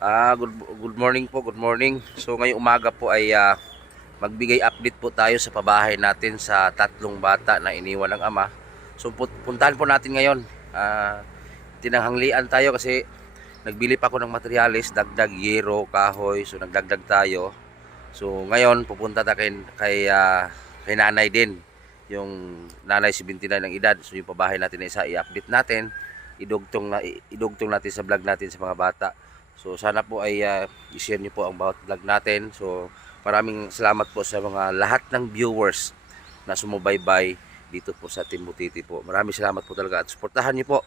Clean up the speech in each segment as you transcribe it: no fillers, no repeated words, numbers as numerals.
Good morning po, good morning. So ngayong umaga po ay magbigay update po tayo sa pabahay natin sa tatlong bata na iniwan ng ama. So puntahan po natin ngayon. Tinanghalian tayo kasi nagbili pa ako ng materialis, dagdag yero, kahoy. So nagdagdag tayo. So ngayon pupunta tayo kay nanay din. Yung nanay 79 ng edad. So yung pabahay natin na isa i-update natin. Idugtong natin sa vlog natin sa mga bata. So sana po ay i-share niyo po ang bawat vlog natin. So maraming salamat po sa mga lahat ng viewers na sumubaybay dito po sa Team Butiti po. Maraming salamat po talaga at suportahan niyo po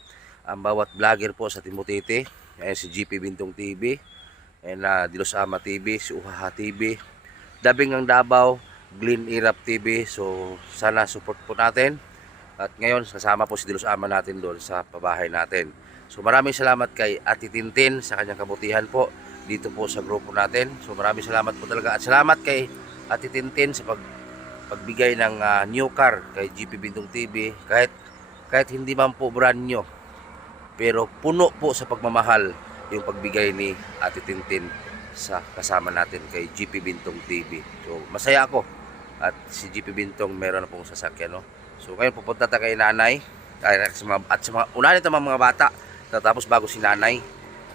ang bawat vlogger po sa Team Butiti. Ayan si GP Bintong TV, and Dilos Ama TV, si Uhaha TV, Dabing ng Davao, Glen Irap TV. So sana support po natin. At ngayon kasama po si Dilos Ama natin doon sa pabahay natin. So maraming salamat kay Ate Tintin sa kanyang kabutihan po dito po sa grupo natin. So maraming salamat po talaga at salamat kay Ate Tintin sa pagbigay ng new car kay GP Bintong TV. Kahit hindi man po brand new, pero puno po sa pagmamahal yung pagbigay ni Ate Tintin sa kasama natin kay GP Bintong TV. So masaya ako at si GP Bintong meron na pong sasakyan, no? So ngayon pupunta tayo kay nanay at sa mga unahin ito mga bata. Tapos bago si nanay.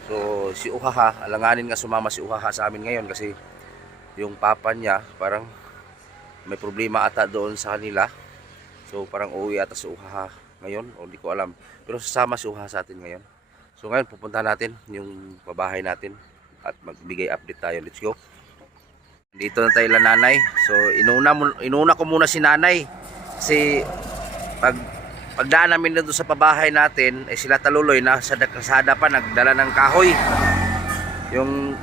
So si Uhaha, alanganin nga sumama si Uhaha sa amin ngayon kasi yung papa niya parang may problema ata doon sa kanila. So parang uuwi ata si Uhaha ngayon, o di ko alam. Pero sasama si Uhaha sa atin ngayon. So ngayon pupunta natin yung pabahay natin at magbigay update tayo. Let's go. Dito na tayo la nanay. So inuna ko muna si nanay kasi pagdaan namin doon sa pabahay natin, eh sila Taluloy na sa kasada pa nagdala ng kahoy. Yung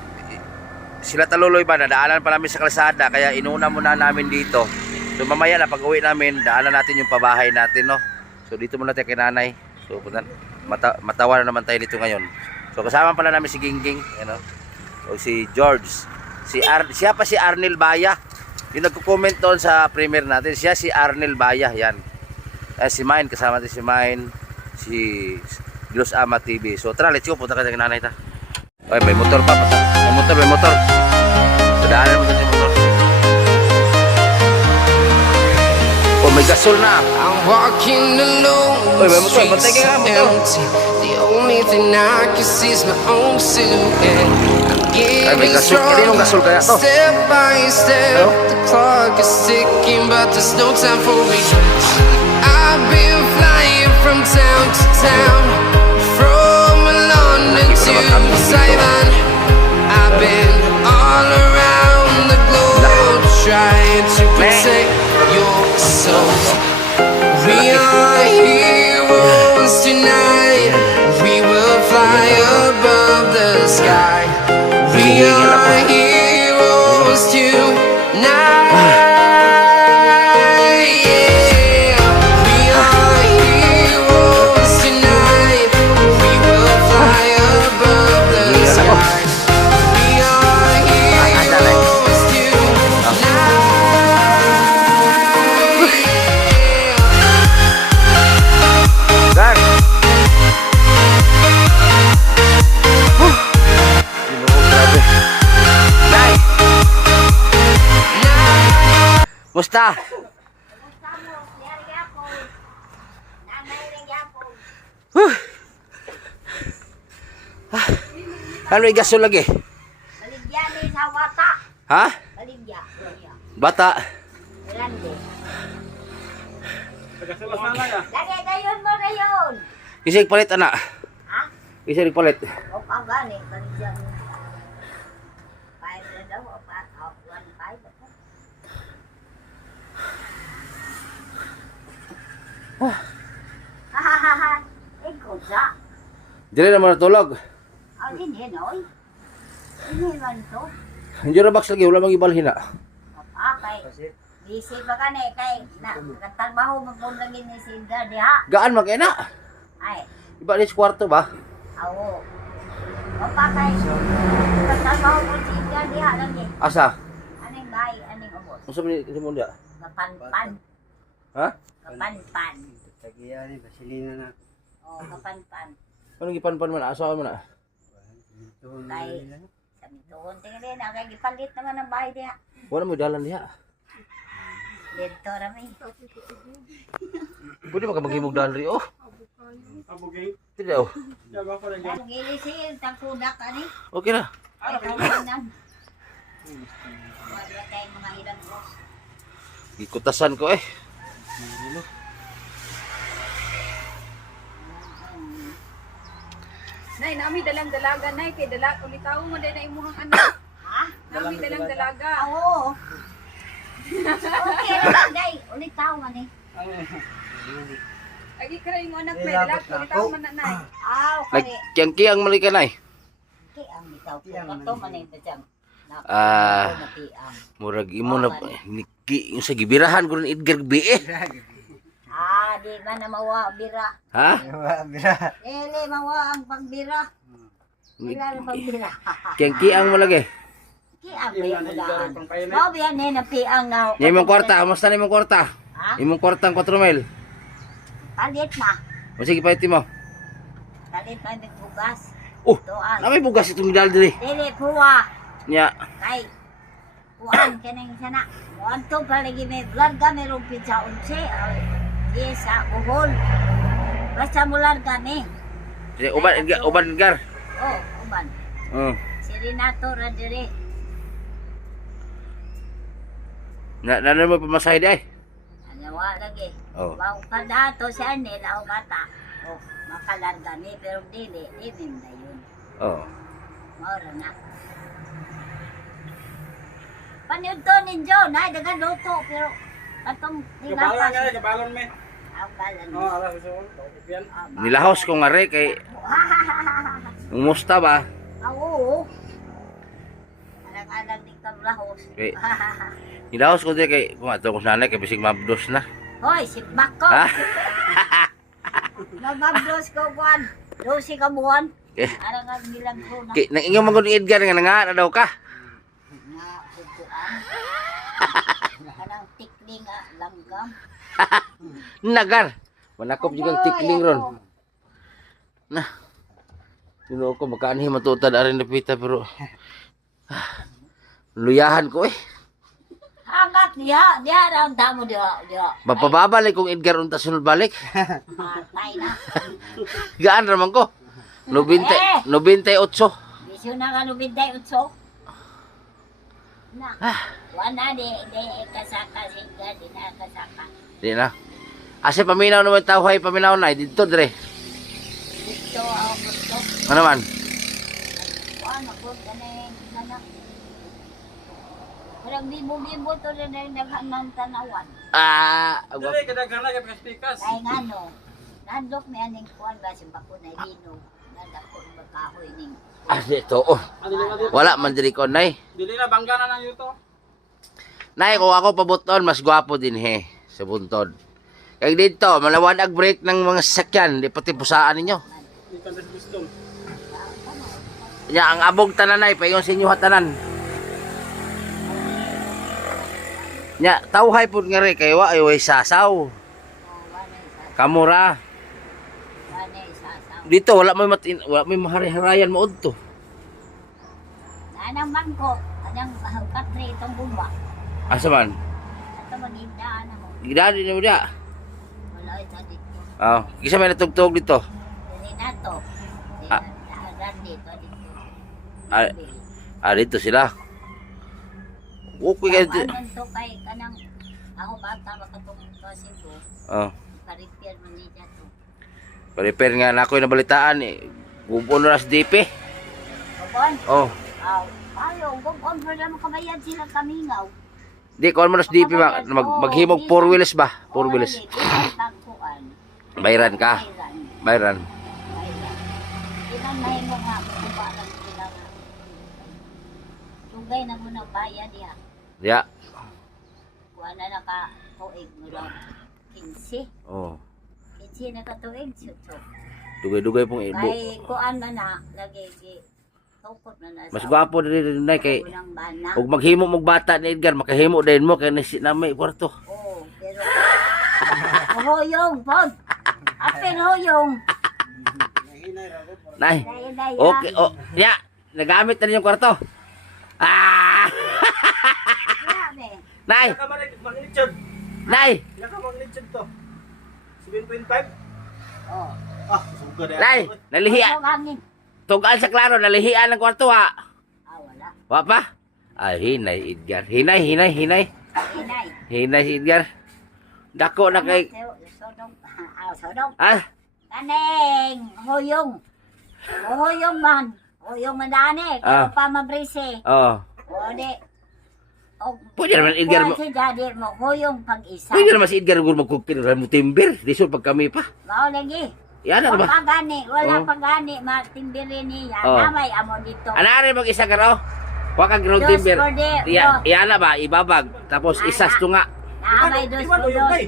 sila Taluloy ba nadaanan pa namin sa kalsada, kaya inuna muna namin dito. So mamaya na pag-uwi namin, daanan natin yung pabahay natin, no. So dito muna tayo kay nanay. So matawa na naman tayo dito ngayon. So kasama pala namin si Gingging, ano. O si George, siya pa si Arnel Baya. Yung nagko-comment doon sa premiere natin, siya si Arnel Baya, yan. Si Mine, kasama natin si Mine, si Dilos Ama TV. So tara, let's go, punta ka ng nanay ta. Ay, may motor pa. May motor. So daanan mo yung motor. Oh, may gasol na. I'm walking alone. Oy, may motor, bantay ka nga motor. The only thing I can see is my own silhouette. Ay, may gasol. Kaninong gasol kaya to? Step by step, hello? the clock is ticking, but there's no time for me. I've been flying from town to town, from London to Taiwan. I've been all around the globe trying to protect your soul. We are heroes tonight. We will fly above the sky. We are heroes tonight. Musta? Ano yung gasol lagi? Baligya ni sa bata. Ha? Baligya. Bata? Grande. Lagi dayon mo dayon. Isig palit anak. Ha? Isig palit. O pagani baligya mo. 5 na daw o 1.5. Ha ha ha ha. Ikaw sa. Dili naman natulog. Hindi noy. Hindi man to. Hindi na box lagi, wala mang ibalhin na. Kay busy pa ka na kay nagtrabaho mo po lagi ni Sinda diha. Gaan man kay na. Ay, Iba ni sa kwarto ba? awo. Opa kay nagtrabaho mo si Sinda diha lagi. Asa? Aning bahay, aning ubos. Unsa man ni mo dia? Kapanpan. Ha? Kapanpan. Tagiyan, basilina na. Oh, kapanpan. Anong gipanpan man asa man na? Kay sa mituon tingin na kay gipalit naman ang bahay diha. Wala mo dalan diha. Dito rami. Pwede ba ka maghimog dalan ri oh? Abugay. Tidak oh. Jaga ko lagi. Ang gilisin tagkudak ani. Okay na. Ay kailangan. Wala kay mga ilang boss. Gikutasan ko eh. Nay, nami dalang dalaga, nay. Kay ulitaw mo din na imuhang anak. Ha? Nami dalang dalaga. Oo. Okay lang day. Ulit tao man eh. Ay, ikray mo anak, may dalag. Ulitaw mo na, nay. Aw, kani. Nagkiyang-kiyang mali ka nay. Ki ang bitaw ko. Kato man eh tadyang. Ah. Napiang. Murag imo na niki yung sa gibirahan ko rin Edgar B eh. Ah, di man na mawa bira. Ha? Ele mawa ang pagbira. Wala ang pagbira. Kiyang-kiyang mo lagi. Ki ang biyan. Mao biyan eh napiang na. Nya imong kwarta, kamusta na imong kwarta? Ha? Imong kwartang 4 mil. Palit na. O sige paiti mo. Palit na ng bugas. Oh, Doan. na may bugas itong gidal diri. Dili puwa. Nya, Kay puan kanang sana. Wanto palagi may larga merong pizza unse. Yes, buhol. Basta mo larga ni. uban Edgar. Oh, uban. Si Renato Radire. Na mo pamasahe di ay. Anawa lagi. Oh. Wow, kada to siya nila o bata. Oh, makalarga ni pero dili na yun. Oh. Maura na. Paniod to ninyo, na dagan luto pero atong Kabalon nga, tinapa. kabalon me. Ang balan. Oh, ala gusto ko. Yan. Nilahos ko nga re kay umusta ba? Oo. Alang-alang din kang lahos. Okay. Nilahos ko di kay kung ato ko nanay kay bisig mabdos na. Hoy, si Bako. Ha? Nagabdos ko kuan. Dosi ka buwan. Eh. Arang ang bilang ko na. Kay nang inyong magod ni Edgar nga nga daw ka. Nga upuan. Anang tikling langgam. Nagar. Manakop juga tikling ron. Ako. Nah. Sino ko makaanhi matutad arin na pita pero luyahan ko eh. Hangat niya. Niya raw damo diha. Mapababalik kung Edgar unta sunod balik. Matay na. Gaan raman ko. 98. Bisyo na ka lubinday utso. Na. Wala di kasaka siya. Di na kasaka. Di na. Asa paminaw naman tawhay paminaw na dito dire. Dito ako gusto. Ano man? Ano po ganay nanak. Parang bibo-bibo to rin na naghan ng tanawan. Dili kadaghan na kay pikas. Kaya nga no, nandok may aning kuwan ba si Bako na hinog. Nadako ang magkahoy ning. Dito. Oh. Wala man diri ko nay. Dili na bangga na ng yuto. Nay ko ako pabuton mas gwapo din he sa buntod. Kaya dito malawad ang break ng mga sasakyan, di pati pusaan ninyo. Di ka gusto. Ya ang abog tananay paingon sa inyo hatanan. Nya tawhay pud nga re kay wa ay way sasaw. Kamura. Wanay sasaw. Dito wala may mahari-harayan mo udto. Anang mangko, anang katri itong bumba. Asa man? Ato magindaan mo. Gidali ni mo dia. Wala ito dito. Oh, kisa may natugtog dito. Dili na to. Ah. Dahagan dito Ah, dito sila. Okay kayo. Anon to kay kanang ako bata makatong kasi ko. Oh, Karipyan man niya to. pa-repair nga na ako'y nabalitaan eh. Gubon na sa DP. Kabon? Oh, Ayo, gubon pa naman kabayan sila kamingaw. di ko mo na sa DP maghimog 4 wheels ba? 4 wheels. Tagpuan. Bayran ka. Bayran. Ilan na yung mga kubaran sila nga. Tugay na muna bayad ya. Ya. Kuha na naka-tuig mo daw. 15. Oh. 15 na ka-tuig. Suto. Dugay-dugay pong ibo. Kay kuan na lagi tukot na Mas gwapo din na kay unang bana. ug maghimo mog bata ni Edgar makahimo din mo kay nasi na may kwarto. Oo, pero hoyong, pod. Apel hoyong. Nay. Daya-daya. Okay, oh, ya. nagamit na rin yung kwarto. Ah! Grabe. Nay! Ilan ka magnitude? Nay! Ilan ka magnitude to? 7.5? Oh. Ah, suga na. Nay! Nalihian. Ang hangin. Tugaan sa klaro, nalihian ng kwarto ha. Wala. Wa pa? Ay, hinay, Edgar. Hinay. Inay. Hinay si Edgar. Dako na kay... Sodong. Sodong. Ah, Kaneng. Huyong. Huyong man. Huyong man dani. Ah. Kaya pa mabrise. oh. O di. O, Pwede naman, Edgar, mo- Si daddy mo. Huyong pag-isa. Pwede naman si Edgar kung magkukir. Mo timber. Disol pag kami pa. Mao lagi. Yan na Wala ba? pagani. Wala Oh. pagani. Matimbirin niya. Oh. Namay amo dito. Anari mag-isa ka raw? Huwag kang ground Dos timber. for the- Yan na ba? Ibabag. Tapos isas tunga. Namay dos for dos.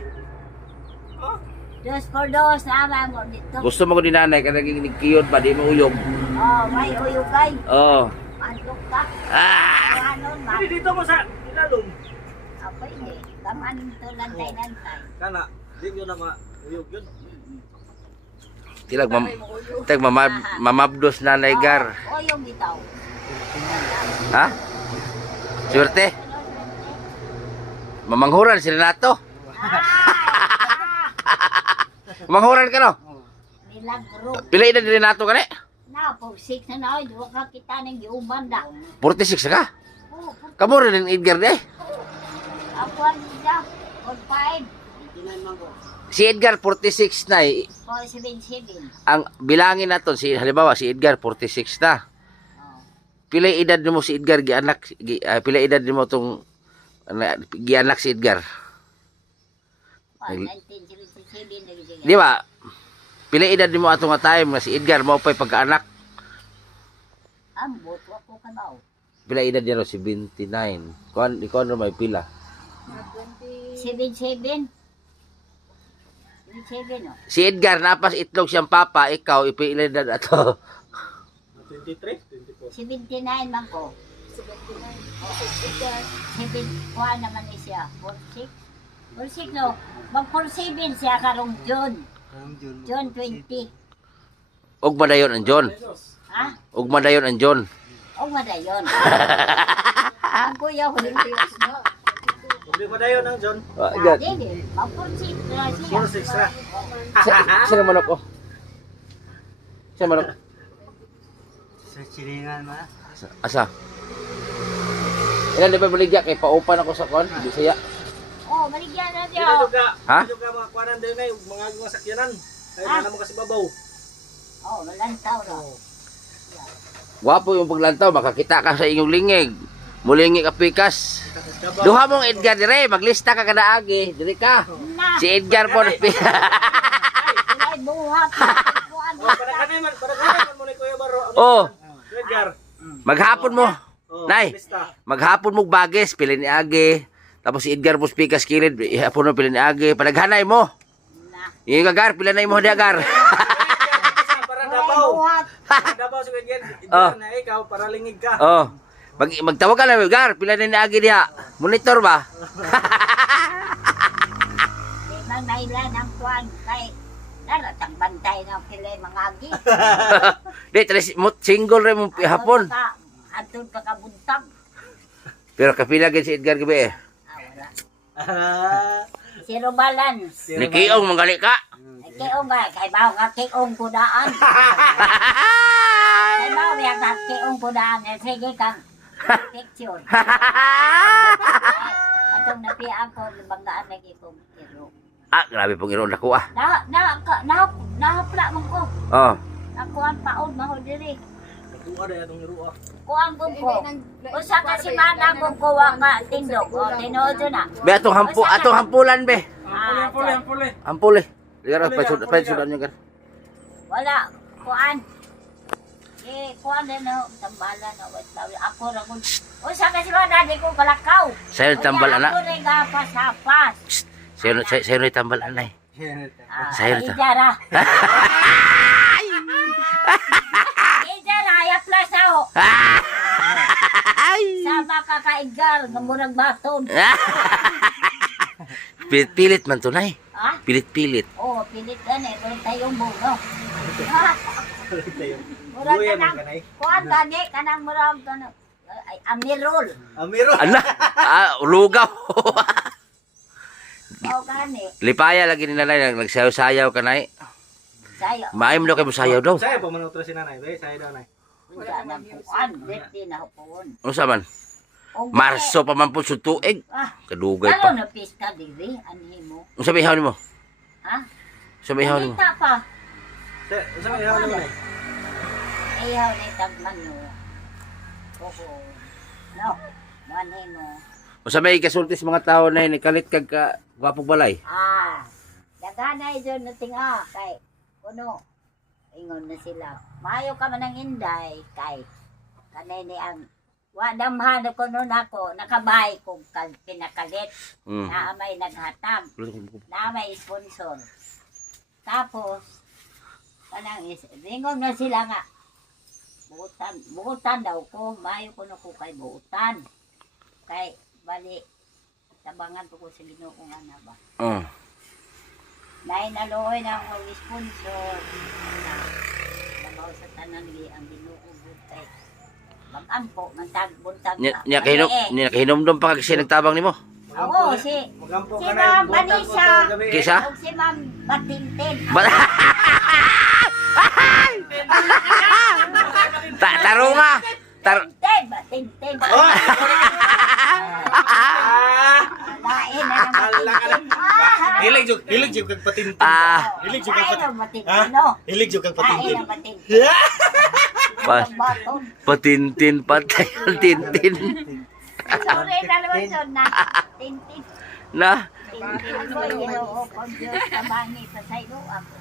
Dos for dos. Namay mo dito. Gusto mo ko ni nanay ka naging nagkiyod ba? Di mo uyog. Oh, may uyugay. Oh. Manlok ka. Ah! Anon ma. Hindi dito mo sa ilalong. Ako hindi. Kamanin to lantay-lantay. Kana, di yun na ma-uyog yun. Tilag mamabdos nanay Gar. O yung bitaw. Ha? Swerte? Mamanghuran si Renato. Mamanghuran ka no? Milagro. Pila edad ni Renato ka ni? Na, pag 6 na na, duwa ka kita ng giuban da. 46 ka? Oh, Kamu rin ng Edgar de? ako ang siya. 45. Si Edgar 46 na eh. 477. Ang bilangin naton si halimbawa si Edgar 46 na. Oh. Pila edad mo si Edgar gianak pila edad mo tong gianak si Edgar? 1977 lagi siya. Di ba? Pila edad mo atong nga time nga si Edgar mao pay pagkaanak. Ambot, wako ka daw. Pila edad niya ro si 29. Kuan ikaw may pila. 77. 77 no? Si Edgar napas itlog siyang papa, ikaw ipila edad ato. 23? 24. 79 man ko. 7 kuha naman ni siya. 46? 46 no? Mag 47 siya karong June. June 20. Ug madayon ang John. Ha? Ug madayon ang John. O madayon. Ang kuya ko hindi no? Hindi pa dayo ng John. Hindi, mag 46 na siya. 46 na. Sino manok ko? Sino manok? Sa chilingan ma. Asa? Ilan di ba baligya kay paupan ako sa kon? Di saya. Oh, maligyan na siya. Dito juga. Ha? Dito juga mga kuanan din ay mga mga sakyanan. Ay Ah. mana mo kasi babaw. Oh, malantaw no. Wapo yung paglantaw, makakita ka sa inyong lingig. Mulingi ka pikas. Babaw. Duha mong Edgar dire, maglista ka kada agi. Dire ka. Na, Si Edgar po ilay buhat. Kuan Oh, para kanan mo ni Kuya Baro. Oh, Edgar. maghapon mo. Oh, Nay. lista. Maghapon mo bagis, pili ni agi. Tapos si Edgar mo pikas kilid, ihapon mo pili ni agi. Panaghanay mo. na. Yung Agar, pila na mo di Agar. Para Ilay Davao. buhat. Para Davao sa Edgar. Oh. Edgar na ikaw para lingig ka. Oh. Magtawag ka na, Agar, pila na ni agi diha. Monitor ba? Di man mailan ang kuan kay naratang bantay ng pilay mga agi. Di, single rin mo hapon. Atun pa kabuntag. Pero kapila gid si Edgar gabi eh. Wala. Ah. Si Robalan. Ni Kiong manggali ka. Kiong ba? Kay bawo nga kiong kudaan. Kay bawo nga ka kiong kudaan. Sige kang picture. Atong napiang ko, banggaan lagi kong kiro. Ah, grabe pong iron ako ah. Nahapla man ko. Oh. Ako ang paod mahod diri. Kuha na itong iruwa. Kuang ko ko. Usa ka si mana ko kuha ka tindog. O tinuod na. Be atong hampulan be. Ah, Puli. Hampul eh. Ligar pa sudan niya gar. wala. Kuan. Kuan din no. Tambalan na wait daw. Ako ra ko. Usa ka si mana di ko kalakaw. Sayo tambal anak. Ako rin gapas-hapas. Sayo ni tambal anay. Sayo ta. Ijara. Ijara, ya plus ako. Sama ka ka-igar, gamurang baton. Pilit man to nay. Ha? Pilit. Oh, pilit ka na. Ito tayong buno. Ha? Murag Luya kanang man kanay. kuan gani kanang murag kanang ay amirol. Amiro. Ana, lugaw. O gani. Lipaya lagi ni nanay nagsayaw-sayaw kanay. Sayo. Maayom daw kay musayaw daw. Saya pa man utro si nanay, be, saya daw nay. Unsa nang kuan, birthday na hupon. Unsa man? O gani. Marso pa man pud sa tuig. Ah, Kadugay ano pa. na pista diri anhi mo? Unsa may ihaw nimo? Ha? Unsa may ihaw nimo? Kita pa. Sa may halo nay. Ayaw ni tagman no. Oo. No. Manhi mo. Unsa may kasulti sa mga tao na nikalit kag ka gwapong balay? Ah. Daganay dyan na tinga kay kuno. Ingon na sila. Mayo ka man ng inday kay kanay ni ang wadamhan ko nun ako nakabay ko pinakalit Mm. na may naghatag na may sponsor. Tapos kanang ringon na sila nga buutan daw ko, mayo ko na ko kay buutan. Kay bali tabangan ko sa Ginoo nga na ba. Oh. Nay naloy na ako sponsor na nabaw sa tanan ni ang Ginoo kay magampo man tag buntag Nya kahinom pa kag siya nagtabang nimo. Oo, si Magampo si ka Ma'am nay. Vanessa. Kisa? o si Ma'am Batintin. Tarunga. Batintin. Oh! Lain na ng Batintin. Hilig jud kag patintin. Ah. Hilig jud kag Lain patintin. ang Batintin, no? Hilig jud kag Lain patintin. ang Batintin. Pas, Baton. patintin patay ang tintin. Sorry na naman yun na. Tintin. Na. Tintin ko, Ginoo ko, Diyos kabani sa sayo ako.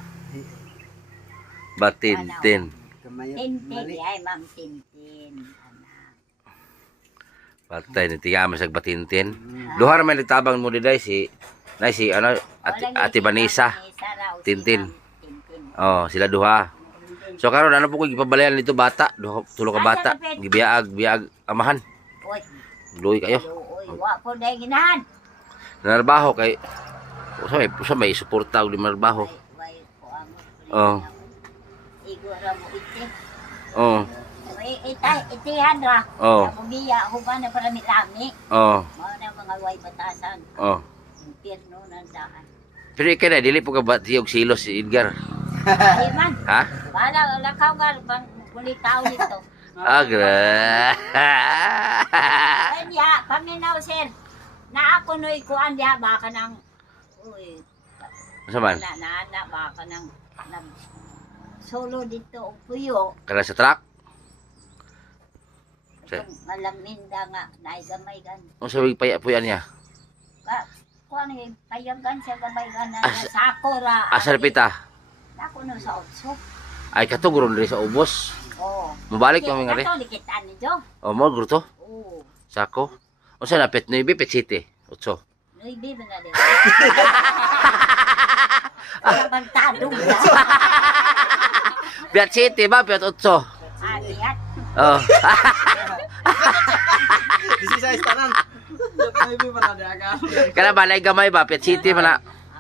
Batintin. Tintin, ay Ma'am Tintin. Anak. Patay ni tiga masag batintin. Duha ra man nagtabang mo diday si ano Ate Vanessa. Tintin. Oh, sila duha. So karon ano po ko gipabalayan nito bata, tulo ka bata, gibiag amahan. Uy, Luoy kayo. uy, wa po na ginahan. Narbaho kay usa may suporta og marbaho. Way ko amo. Oh. Igora mo iti. Oh. Itihan ra. Oh. Bugiya ako ba na para milami. Oh. Mao na mga way batasan. Oh. Impierno nan daan. Pero ikay na dili po ka batiyog silos si Edgar. Ay man. Ha? Wala lakaw gal pang bulitaw dito. Agra. Kanya, paminaw sir. Na ako no'y kuan diha baka nang uy. Saman? Na baka nang solo dito og puyo. Kana sa truck. Malaminda nga naigamay gan. Unsa way puyan niya? Kuan ni payagan siya gamay gan na As- sako ra. Asa pita? Ako no sa otso. Ay katugron diri sa ubos. Oh. Mabalik kami nga rin. Ato likitan ni Jo. O mo gruto. Oh. Sako. Unsa na pet 9 pet 7? 8. Noy bibe na din. Ang bantado. Pet 7 ba pet 8? Adiyat. Oh. This is size tanan. Maybe man na aga. Kana ba nay gamay ba pet 7 man na?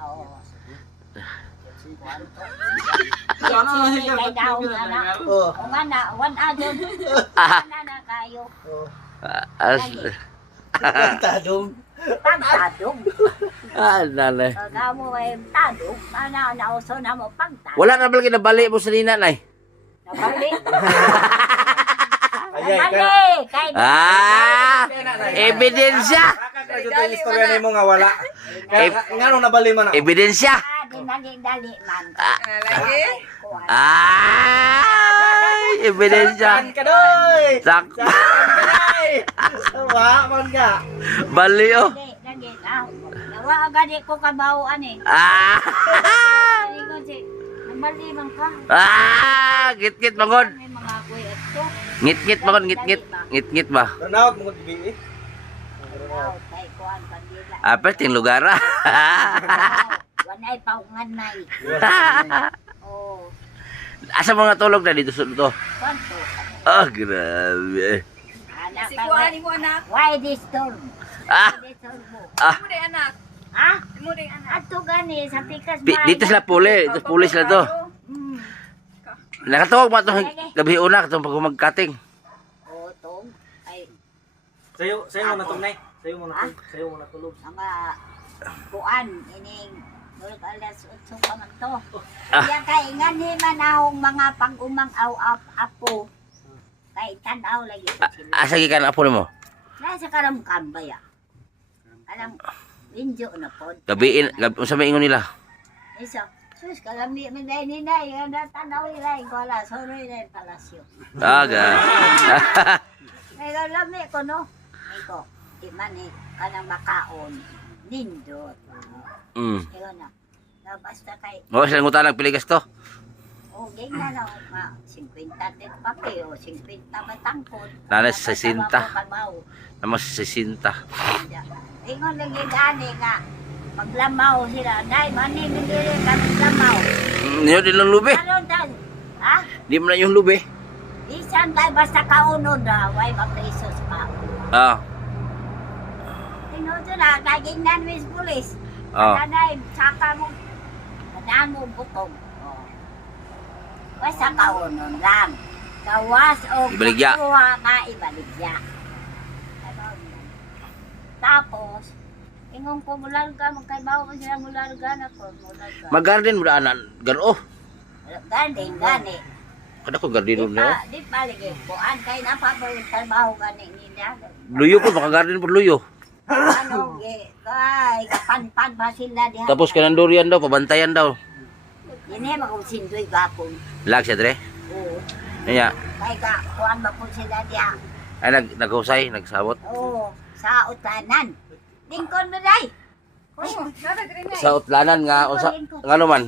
Oo. Ano na Kay daw na. Oh. O nga na, wan adon. Ah. Na kayo. As Tadong. Pagtadong. nanay. Kamo ay tadong. Ana nauso na mo pagtadong. Wala na ba kinabali mo sa nina nay? Nabali. Ayay ka. Nabali. Kay Ebidensya. Kadto yung istorya nimo nga wala. Ngano nabali man ako. Ebidensya. dali man. Lagi? Ay, ebidensya. Ka doy. Sakto. Wa man ka. Bali oh. Lagi na. Nawa agad ko kabawaan eh. Hindi ko si. Nabali man ka. Git-git mangod. May mga kuya ito. Ngit-ngit mangod, ngit-ngit. Ngit-ngit ba? Tanawag mo bibi. Wow, kay kuan pagdila. Perting lugar ah. Wanay paungan na eh. Oh, Asa mga tulog na dito sa to? kwanto. Grabe. Anak Si ka kuha ni mo anak. why this storm? Ah, Why this storm mo? Mo day anak. Ha? Mo day anak. Ato gani sa pikas dito sila puli. Ito pulis na to. Hmm. Nakatuwag mo itong gabi una, itong pag magkating. O, tong. Ay, Sayo mo na tong nay. Sayo mo na Ah? tong. Sayo mo na tulog. mga kuan, ining, nulog alas 8 pa man to. Ah. Kaya kay ngani man akong mga pag-umang apo. Kay tanaw lagi ko sila. Asa gikan apo mo? Nasa karamkam ba ya? Alam, injo na po. Gabi unsa may ingon nila? Isa, sus, kalami, minay ninay, yung natanaw nila, yung kola, sorry na yung palasyo. Aga. May kalami ko, no? Iko, di man eh, kanang makaon, nindot. Ikaw na. Na basta kay, Mo sila ngutan ng piligas to. o, geng na na, 50 din papi, o, 50 matangkod. Nana, 60. Kabaw. Namas 60. Ingon lagi gani nga, maglamaw sila. Dahil manin, hindi rin kami lamaw. Niyo din ng lubi. Ano dan? Ha? Di mo na yung lubi. Isan tayo basta kaunod na, way maprisos pa. Ah. Tinuto na, kaging non-miss police. Ah. Nanay, saka mo, nanaan mo butong. Oh. Basta kaunod lang. Gawas o Ibaligya. kukuha nga ibaligya. Tapos, ingon ko mularga, magkaibaw ko sila mularga na ko, mularga. Mag-garden mo na anan. Garo. Gani, gani. Kada ko garden mo. Di paligid ko, an kay napabalik trabaho gani nila. Luyo po, maka-garden po luyo. Ano, kay kapanpan ba sila diha. Tapos kanang durian daw, pabantayan daw. Yun eh, magkusindoy gapon. Lag siya dre. Oo. Nya, Kay ka, kuhan ba po sila diha. ay naghusay, nagsabot. Oo, sa utanan. Lingkon mo day. Narag rin na eh. Sa utlanan nga usa ngano man.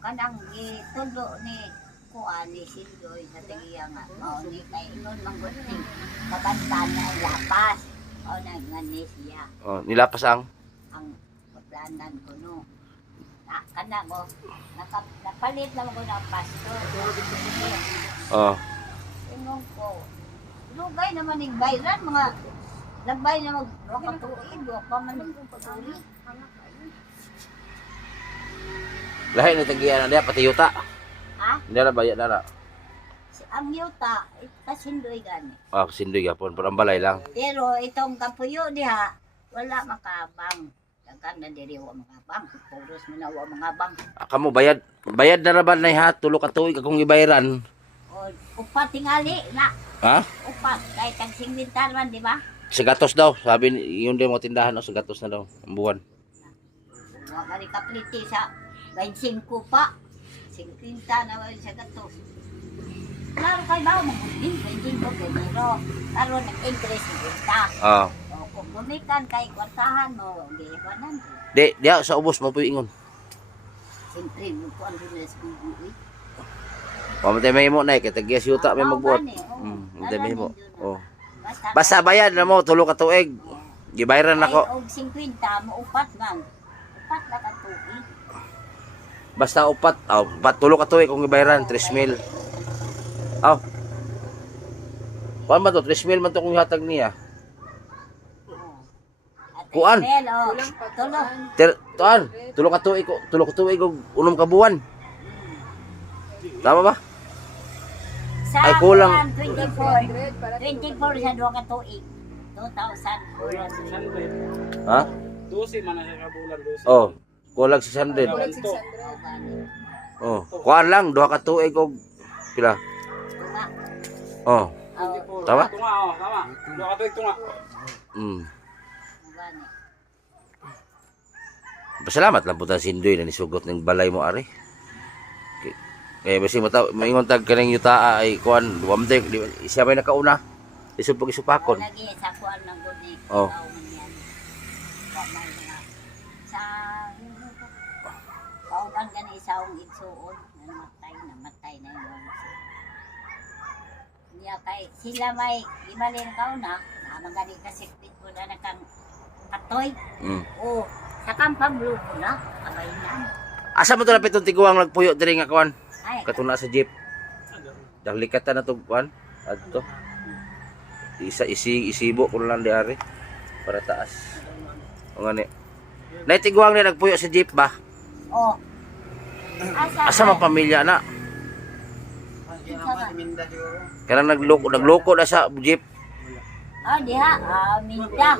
Kanang gitulo ni kuhan ni Sindoy sa tagiya nga. O, ni kay inon mangguting. Kabanta na lapas. O, nagngani siya. Oh, nilapas ang Planan ko no. Kana mo, napalit naman ko ng pastor. oh. Tingong ko, lugay naman yung bayran, mga labay na mag-rokatuin, doon pa man yung patuloy. Lahi ni tagiya na dia pati yuta. Ha? Hindi na bayad na. Ang yuta, kasindoy gani. Ah, sindoy gapon, parang balay lang. Pero itong kapuyo diha, wala makabang. Dagan na diri wa makabang. Puros mo na wa makabang. Kamo bayad na raban na ha, tulo ka tuig akong ibayaran. O, upat tingali na. Ha? Upat, kahit ang singlintar man, di ba? Sigatos daw, sabi yun din mga tindahan, no, sigatos na daw ang buwan. Huwag ka rin kapliti sa 25 pa. 50 na wala siya gato. Klaro kayo ba? Mag-din, 25 pero klaro nag-increase yung kita. Ah. O kung gumikan kay kwartahan mo, hindi ba nan? Dia sa ubos mo po ingon. Siyempre, mo po ang dinas kong buwi. Pamatay may mo na kay tagiya si yuta may magbuot. Pamatay may mo. Oh. Basta bayad na mo tulo ka tuig. Gibayaran nako. Og 50 mo upat man. Upat na ka tuig. Basta upat, tulo ka tuig kung gibayaran 3,000. Aw. Kuan ba to? 3,000 man to kung hatag niya. Kuan? Tulo. Tuan, tulo ka tuig og unom ka buwan. Tama ba? Sa Ay, kulang. 24 sa 2 ka tuig. 2,000. Ha? 12 man na sa kabulan, 12. Oh, kulang 600. Kulang 600. Oh, kuan lang duha ka tuig og pila? Tunga. Oh, Oh, tama? Tunga, oh, tama. Dua ka tuig tunga. Mm. gani. Pasalamat lang po ta sindoy na nisugot ng balay mo ari. Kaya basi maingon tag kanang yutaa ay kuan wamtek siya may nakauna. Isupag isupakon. Lagi sa kuan ng guni. Oh. Sa kauban gani sa ong igsuon namatay na yun. Niya kay sila may ibalin kauna na gani kasikpit ko na nakang katoy. Mm. O sa kampang lupo na abay na. Asa mo to lapit tong tiguang nagpuyo diri nga kuan? Ay, Katuna sa jeep. Daglikatan na to kuan. Adto. Isibo ko lang di ari para taas. O ngani. Nay tiguang ni nagpuyo sa jeep ba? oh. Asa man pamilya na? Kinsa man? Kanang nagloko na sa jeep. Diha, minda.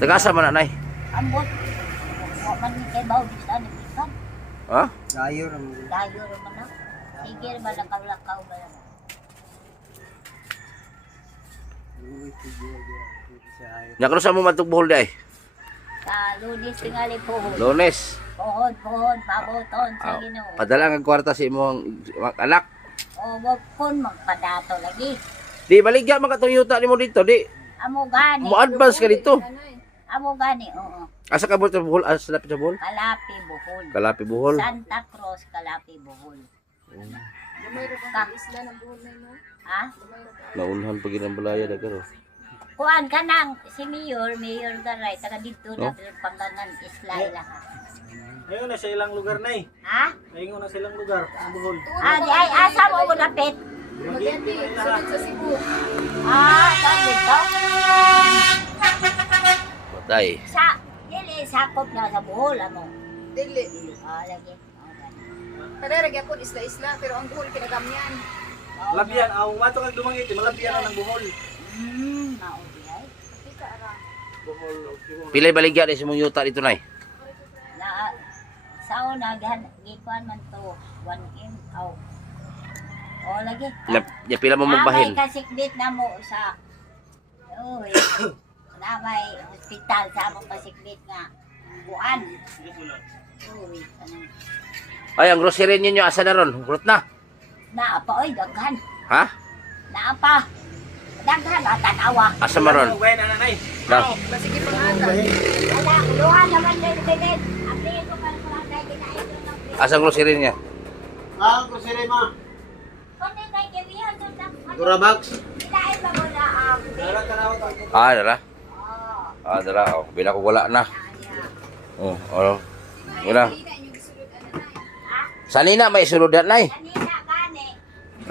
Tagasa man nanay. Ambot. Wa man ni kay bawo bisa ni bisan. Ha? Dayo ra mo. Dayo ra man na. Sige ra man lakaw-lakaw ba lang. Nya kuno sa mo matug buhol day. Sa Lunes tingali pohon. Lunes. Pohon, paboton sa Ginoo. Padala ang kwarta sa imong anak. O wag kun magpadato lagi. Di baligya man katong yuta nimo dito, di. Amo gani. Mo advance ka dito. Amo gani, oo. Asa ka sa buhol? Asa lapit sa buhol? Kalapi buhol. Kalapi buhol. Santa Cruz, Kalapi buhol. Lumayro ka isla ng buhol na mo. Ha? Naunhan pag inang balaya na karo. Kuan ka nang si Mayor Garay, taga dito na Oh. Panggangan Islay lahat. Ayun na sa ilang lugar na eh. Ha? Ayun na sa ilang lugar. Ang buhol. Ay, asa mo mo lapit? Magyanti, sunod sa Cebu. Saan dito? Patay. Sa, dili, sakop na sa buhol, amo. Dili. Lagi. Karera gyapon isla-isla pero ang buhol kinagamyan. Labian, wato kang dumangit, malabian na ng buhol. Maudi ay. Kita ara. Buhol. Pilay baligya ni sa imong yuta dito nay. Na, sa una, gikuan man to, 1M, aw. O, lagi. Ya pila mo magbahin. Namay kasikbit na mo sa, uy, namay hospital sa among kasikbit nga, buan. Uy, kanang, Ay ang grocery ninyo asa na ron? Kurot na. naapa, oy, daghan. Ha? Naapa. Daghan, tanawa. Asa maron? Uwen na nanay. Na. Basige pangata. Wala, luha naman din, Benet. Apin ko pa naman tayo kinain doon ng Benet. Asa ang grocery niya? Kusiri ma. Kundi kay Kevihan doon ng Durabox. kinain ba mo na ang Benet? Dala. Oo, Dala. Oh, bila ko wala na. kaya. Oh, oh. Wala. Hindi na inyong gisulod ano na. Sanina may suludan nay. Kanina kani.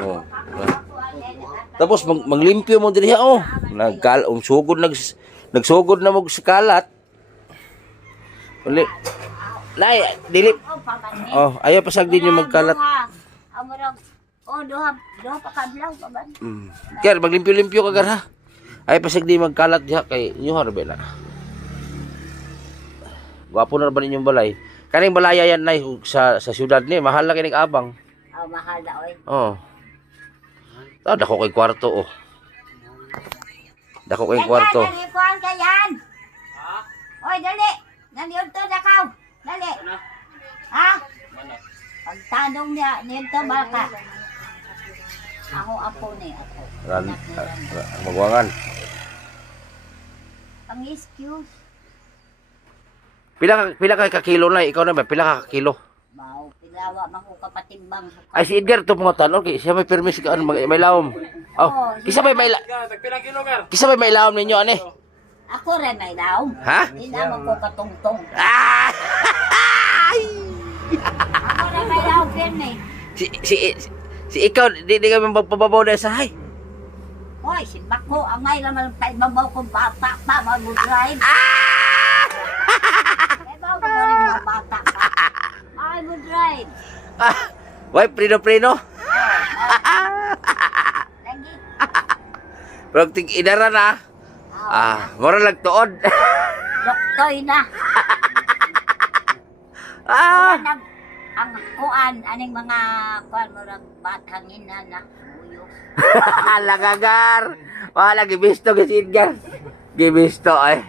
Oh. Pakuan din. Tapos maglimpyo mo diri oh. Sugod nagsugod na mo sa kalat. Uli. Nay, dili. Oh, ayaw pasag din yung magkalat. Amurag. Oh, duha pa kablaw pa ba? Kaya maglimpyo-limpyo ka gara. Ayaw pasag din magkalat diha kay inyo harbe na. Gwapo na ba ninyong balay? Kaning balaya yan nay sa syudad ni, mahal na kining abang. Oh, mahal na oy. Oh. Dako ko'y kwarto oh. Dako ko'y kwarto. Dali, kuhan ka yan. Oy, dali. Dali unto na kaw. Dali. Ha? Pagtanong niya, nito baka. Ako ni ako. Magwangan. Pang-excuse. Pila ka kilo na ikaw na ba? Pila ka kilo? Mau, pilawa man ko kapatimbang. Ay si Edgar to mga tanong kay siya may permis ka ano may lawom. Oh, kisa may Kisa may lawom ninyo ani? Ako rin may daw. Ha? Hindi naman ko katungtong. Ah! Ako rin may daw, Pirne. Si ikaw di ka magpababaw na sa hay. Hoy, si Bako, angay naman pa ibabaw kong bata pa, mag-drive. Ibabaw ko mo rin mga bata pa. Mag-drive. Why prino? Lagi. Pero tig idara na. Mura lang tuod. Loktoy na. Ang kuan, aning mga kuan mo rin bathangin na buyo. Lagagar. Wala gibisto si Edgar. Gibisto ay.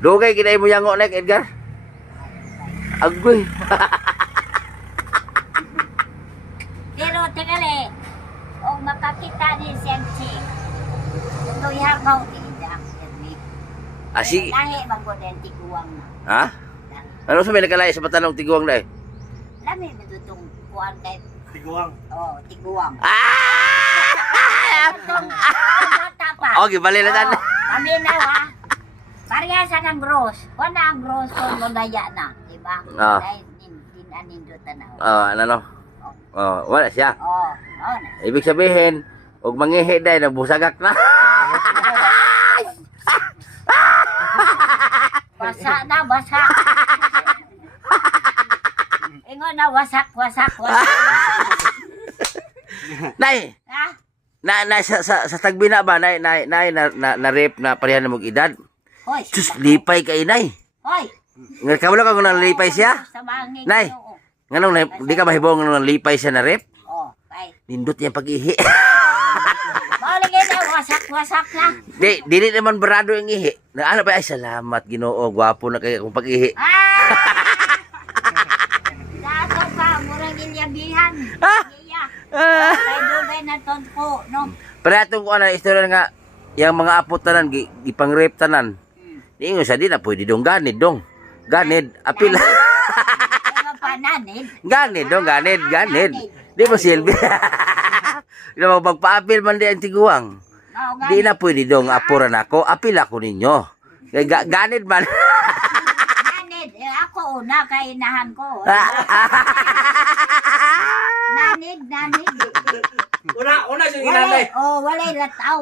Dugay kinay mo yango nek Edgar. Agoy. Pero tingali, o makakita ni Sensi, ito yahaw tinidang Ernie. Sige. Lahi magod ang tiguang na. Ha? Ano sa may nakalaya sa batanong tiguang na eh? Lami matutong kuan kay, Tiguang. oh, tiguang. Ah! Bata pa. Okay, bali na tan. Kami na ha. Parehasa ng gross. Kung na ang gross kung gundaya na. Diba? Dahil din anindutan na. Ano no? Oh, wala siya. Oh, oh na. Ibig sabihin, ug mangihi day nabusagak na. Basa na, basa. Ingon na wasak. Nay, Ha? sa tagbina ba nay na rape na pareha na mong edad? Hoy. Sus, lipay kay nay. Hoy. Nga kabalo ka kung nalipay siya? Sa bangin. Nay. Nganong di ka mahibong nang lipay siya na rape? Oh, kay. Nindot niya pag-ihi. Maligay na wasak-wasak na. Dili naman barado yung ihi. Na ano ba ay salamat Ginoo, gwapo na kay akong pag-ihi. Dato ka, murang ilyabihan. Ah! Iya. Kay dugay na tonko, no? Pero atong ko na istorya nga yang mga apo tanan gipang-rape tanan. Ingon sa di na pwede dong ganid dong. Ganid apil. Mga pananid. Ganid dong, ganid. Di ba silbi? Di ba magpaapil man di ang tiguang. Mao Di gani. na pwede dong apuran ako, apil ako ninyo. Kay ganid man. Nanid, ako una kay inahan ko. Nanid. Una siya ginanay. Walay lataw.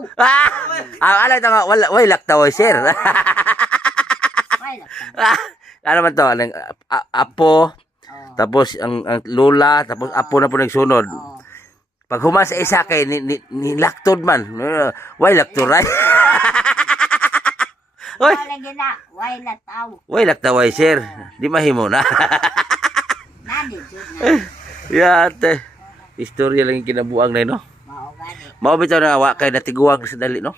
Alay ta nga way laktaw sir. Walay lataw. Ano man to, apo, Oh. tapos ang lola, tapos apo na po nagsunod. Oh. Pag human sa isa kay ni laktod man. Way lakturay. Oy, Walay gina, walay lataw. way laktaway sir. Di mahimo na. Nanid yun na. Yate. Istorya lang yung kinabuang na no. Mao gani. Mao bitaw na wa kay natiguang sa dali no.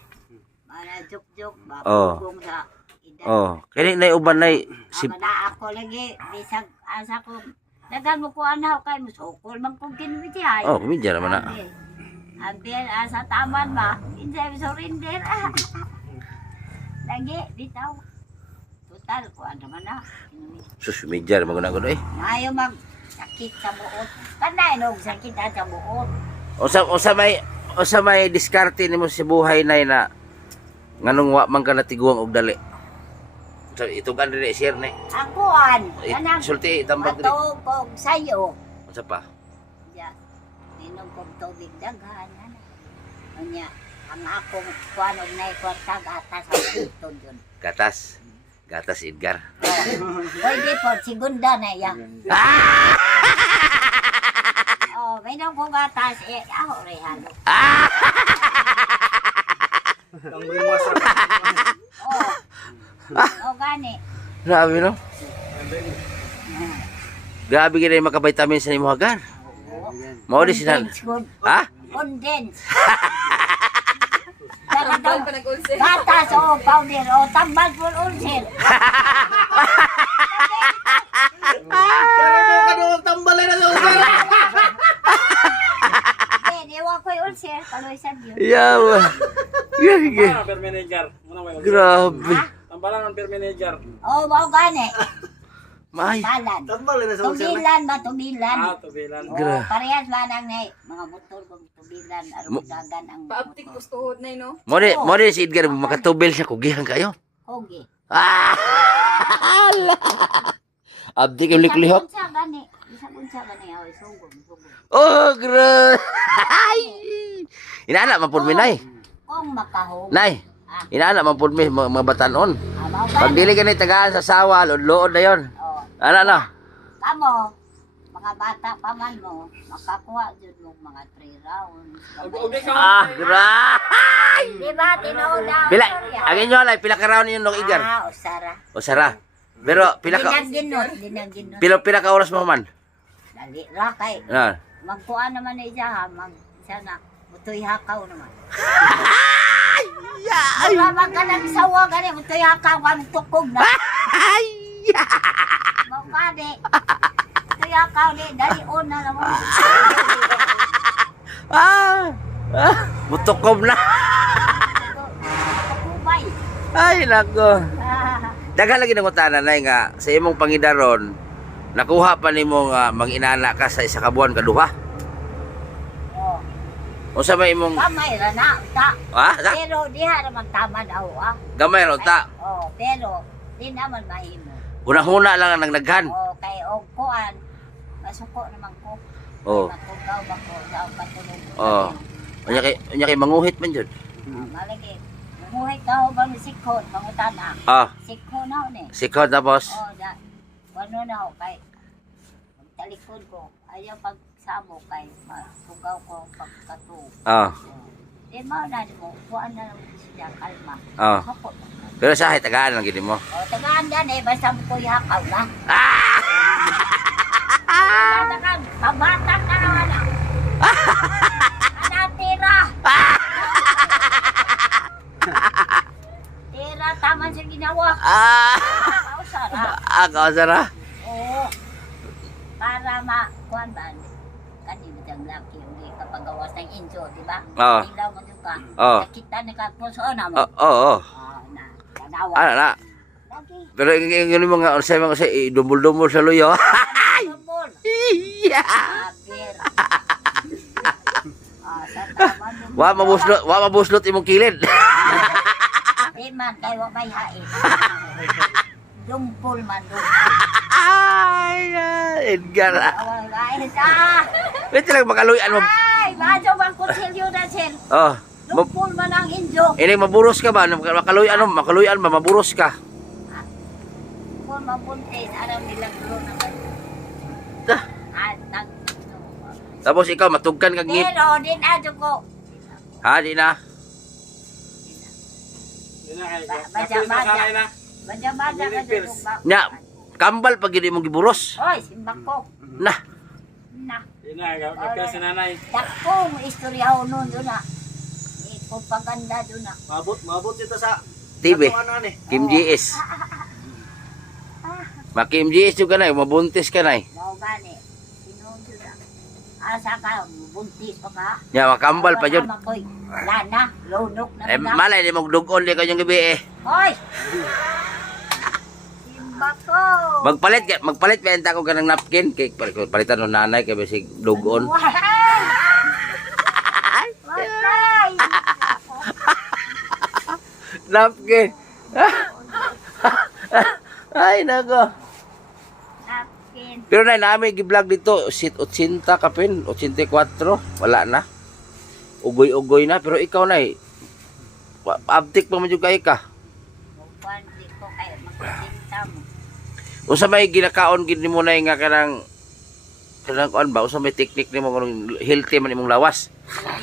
Para juk-juk, Oh. mapugong sa edad. Oh, kini nay uban nay si Ako na ako lagi, bisag asa ko. Dagan mo ko anaw kay musukol man kong kinwitihay. Oh, kumidya naman na. Abel, asa taman ba? Hindi surrender. Lagi, bitaw. Total, ko ano man na. Sus, kumidya naman guna eh. Ayaw mag sakit sa buot. Kanay no, sakit sa buot. Usa may diskarte nimo sa buhay nay na nganong wa man ka natiguang og dali. So, itugan dili share ni. Akuan, kanang Sulti tambag dili. matog kog sayo. Unsa pa? Ya, inom kog tubig daghan. Anya, ang akong kuan og nay kwarta atas sa ito yun. Gatas. Gatas Edgar. Pwede po, segunda na yan. Oh, may nang kong atas, ako rin halo. Ang buwas ako. Oh, gani. Grabe no? Grabe gid yung makabitamin sa nimo hagar. Mao di sinan. Ha? Condense. Tambal pa nag-ulcer. Gatas o powder o tambal full ulcer. Pero mo kanong tambalay na sa Di wa ko'y ulcer, kaloy sa Diyo. Yawa. Gage. per manager. Muna may Grabe. tambalan ng per manager. Oh, mau gani. May. Balan. Tambalay na Tubilan ba, tubilan? tubilan. Oh, Gra- parehas ba nang mga motor kong tubilan, aron dagan ang Paaptik motor. gustuhod na no. Mo di si Edgar makatubil siya kugihan kayo. Hogi. Ah! Abdi kay liklihok. Isa gani. Isa unsa gani ay sugong. Oh, gra. Inaana man pud mi nay. Kung makahog. Nay. Inaana man pud mi mga batanon. Amaw Pag gani. dili ka ni tagaan sa sawa, luod na yon. Oh, Ano na? kamo mga bata pa man mo makakuha jud mo mga 3 rounds. Ah, gra. Di ba tinuod na? Pila, agin nyo alay, pila ka round yun nung Edgar. Ah, usara. O Sara. Pero pila ka Dinaginot. pila ka oras mo man. Dali ra kay Ah. magkuha naman na siya ha, siya na mutoy hakaw naman. Wala ka ng sawa gani, mutoy hakaw ka tukog na. Mukade. Mutoy hakaw ni, dali on na naman. Butokom na. Kubay. Ay, nako. Daghan lagi ng utana na nga sa imong pangidaron, nakuha pa nimo nga manginana ka sa isa ka buwan kaduha. Oh, Unsa may imong kamay ra na, ta. Sa? Pero diha naman tama daw ah. Gamay ron ta. Oh, pero di naman mahimo. Una-huna lang ang nagdaghan. Oh, kay og kuan. Masuko naman ko. Oh. Matugaw ba ko sa patulog. Oh. Unya kay manguhit man jud. Malagi. Muhay ka ba ni sikot, mangutana. Ah, Sikho na ni. sikod na boss. Oh, da. Ano na ho kay talikod ko. Ayaw pag magsamo kay matugaw ko pagkato. Oh. Di mo na mo, kuhaan na lang siya kalma. Oh. Hapot. Pero sa tagaan lang gid mo. O, tagaan yan eh, basta mo ko ihakaw na. Tagaan, pabata ka naman na. Tira. Tira, tama sa ginawa. Kausara. Kausara. Oo. Para ma-kuhan ba? Kanina siyang laki uli kapag gawas ng injo, di ba? Oo. Ilaw mo doon ka. Oo. Nakita na ka po sa mo. Oo. Na, kanawa. Ano na? Lagi. Pero yung mga unsay mga say dumul-dumul sa luyo. Dumol. Iya. Aber. Sa tama dumol. Wa mabuslot imong kilid. Di man, kay wa may hain. Dumpol man, dumpol. Ay, Edgar. Awang hain sa. Wait lang makaluyan mo. Ay, bajo bang kutsilyo na sir. Oh. Dumpol man ang injo. Ini maburos ka ba? Makaluyan ba? Maburos ka. Kung mabuntis, alam nila gulo naman. Dah. At nag... Tapos ikaw matugkan kag ngip. Pero, din adyo ko. Ha, di na. Badya-badya. Badya-badya ka dyan. Nya, kambal pag hindi mong giburos. Hoy, simbak ko. Nah. Na. Kapya si nanay. Dakong istorya ho nun doon na. Propaganda doon na. Mabot ito sa TV. ano ni. Kim GS. Kim GS yung kanay, mabuntis kanay. Mau gani. Sinuon doon na. Asa ka, buntis pa ka. Nya, makambal pa yun. Ako'y lana, lunok na Eh, na. malay, di mong dugon di kanyang gabi eh. Hoy! Simbak ko. Magpalit ba enta ko kanang napkin? Kay palitan ng nanay kay bisig dugon. Matay! Napkin. Ay, nako. Napkin. Pero na namin gi-vlog dito, sit 80 kapin, 84, wala na. Ugoy-ugoy na, pero ikaw na abtik pa mo jud kay ka. Mukuan di ko kayo magkasinta mo. Usa may ginakaon gid nimo na nga kanang kuan ba usa may teknik nimo kanang healthy man imong lawas.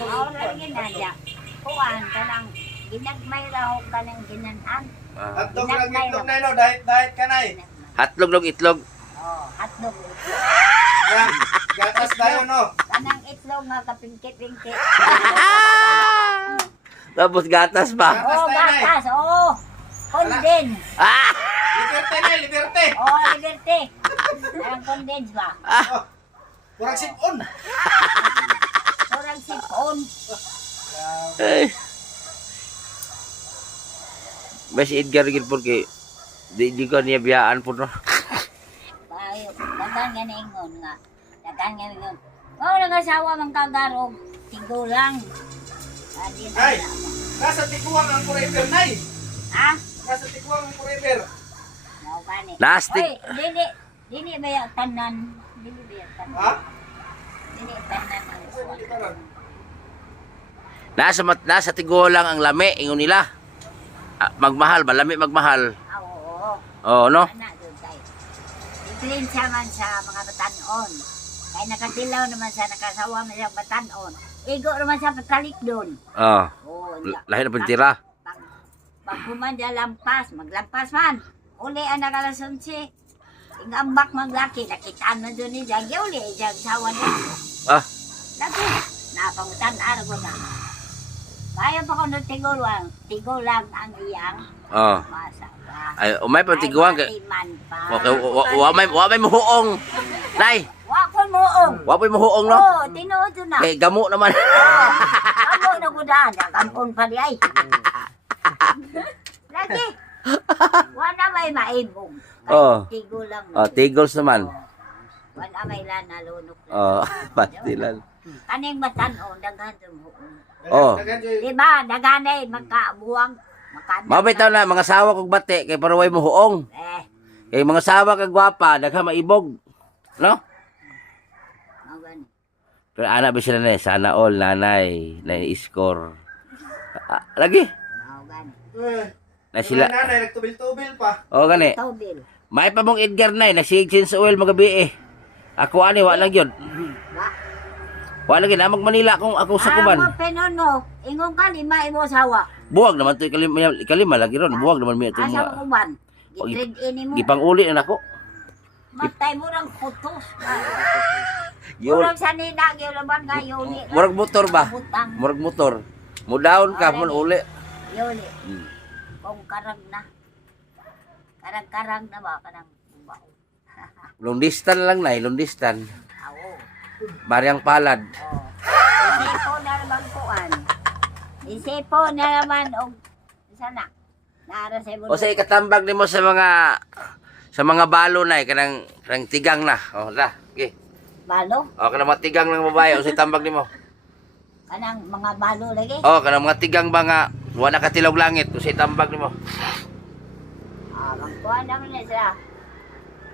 Mao ra ginadya. Kuan kanang ginagmay ra ho kanang ginanan. Hotdog lang itlog na no, diet ka nay. Hatlog ng itlog. Oh, hotdog. Yan, gatas tayo no. Kanang itlog nga kapingkit-pingkit. Tapos gatas pa. Oh, gatas. Oh. Condense. Liberte na, liberte. Oh, liberty. Ang condense ba? Oh, kurang sipon. Kurang sipon. Ay. Mas Edgar gid porque di ko niya biyaan po no. Bayo, dagan nga na ingon nga. Dagan nga ingon. Oh, nag-asawa mang kagarog. Tigulang. Adi na. Ay, nasa tikuwang ang forever nay. Ha? Nasa tikuwang ang forever. Mau gani. Plastic. Oy, dili ba yung tanan? Dili ba yung tanan? Ha? Dili tanan ang kuwan. Nasa tigulang ang lami ingon nila. Magmahal ba lami magmahal. Ah, oo. Oh no. Ana doon kay. Diferensya man sa mga batanon. Kaya nakatilaw naman sa nakasawa man sa batanon. Igo naman sa patalik doon. Oh. Oh, Lahi na pintira. Pag kumanda lampas, maglampas man. Uli ang nakalasunsi. Ingambak maglaki, nakitaan na doon ni Jagya uli. Jagsawa doon. Ah. Lagi, napangutan araw na. Kaya pa ko nung tigulang ang iyang Oh. masawa. Ay, umay pa tiguang kay matiman pa. okay, wa may muhuong. Nay, Wa ko moong. wa may muhuong no. Oo, tinuod na. Kay gamo naman. Ako na gudaan, nagampon pa di ay. Lagi. Wala may maibong. Oh. Tigulang. Oh, tigos naman. Wala may lana lunok. Oh, pastilan. Kaning batanon, daghan sumuong. Oh. Diba, daganay, magkaabuwang. Mabitaw na mga sawa kog bati kay para way muhuong. Kay mga sawa kag gwapa dagha maibog. No? Magan. Pero ana ba sila na sana all nanay na score. Lagi. Magan. Na sila. Nanay, nagtubil-tubil pa. Oh gani. Tawbil. May pa mong Edgar nay nagsigsin sa oil magabi eh. Ako ani wa lang yun. Ba? Wala lagi na mag-Manila kung ako sa kuban. Amo penono, ingon ka lima imo sawa. Buwag naman to ikalima lagi ron. Buwag naman mi ito Asa mga mo kuban? Gitrade ini mo. gipang-uli na nako. Matay mo ng putos. Yun. Murag sa nina gyulaban ka yuli. Murag motor ba? Butang. Murag motor. Mudaon ka mo uli. Yuli. Hmm. Kung karang na. Karang-karang na ba kanang bao. Long distance lang na, long distance. Awo. Mariang palad. Oh. Isipo na naman kuan. Isipo na naman og sana. Nara sa O sa ikatambag nimo sa mga balo na kanang tigang na. O da. Okay. balo. O kanang mga tigang ng babae o sa tambag nimo. Kanang mga balo lagi. O kanang mga tigang ba nga wala katilog langit o sa tambag nimo. Magkuhan naman na sila.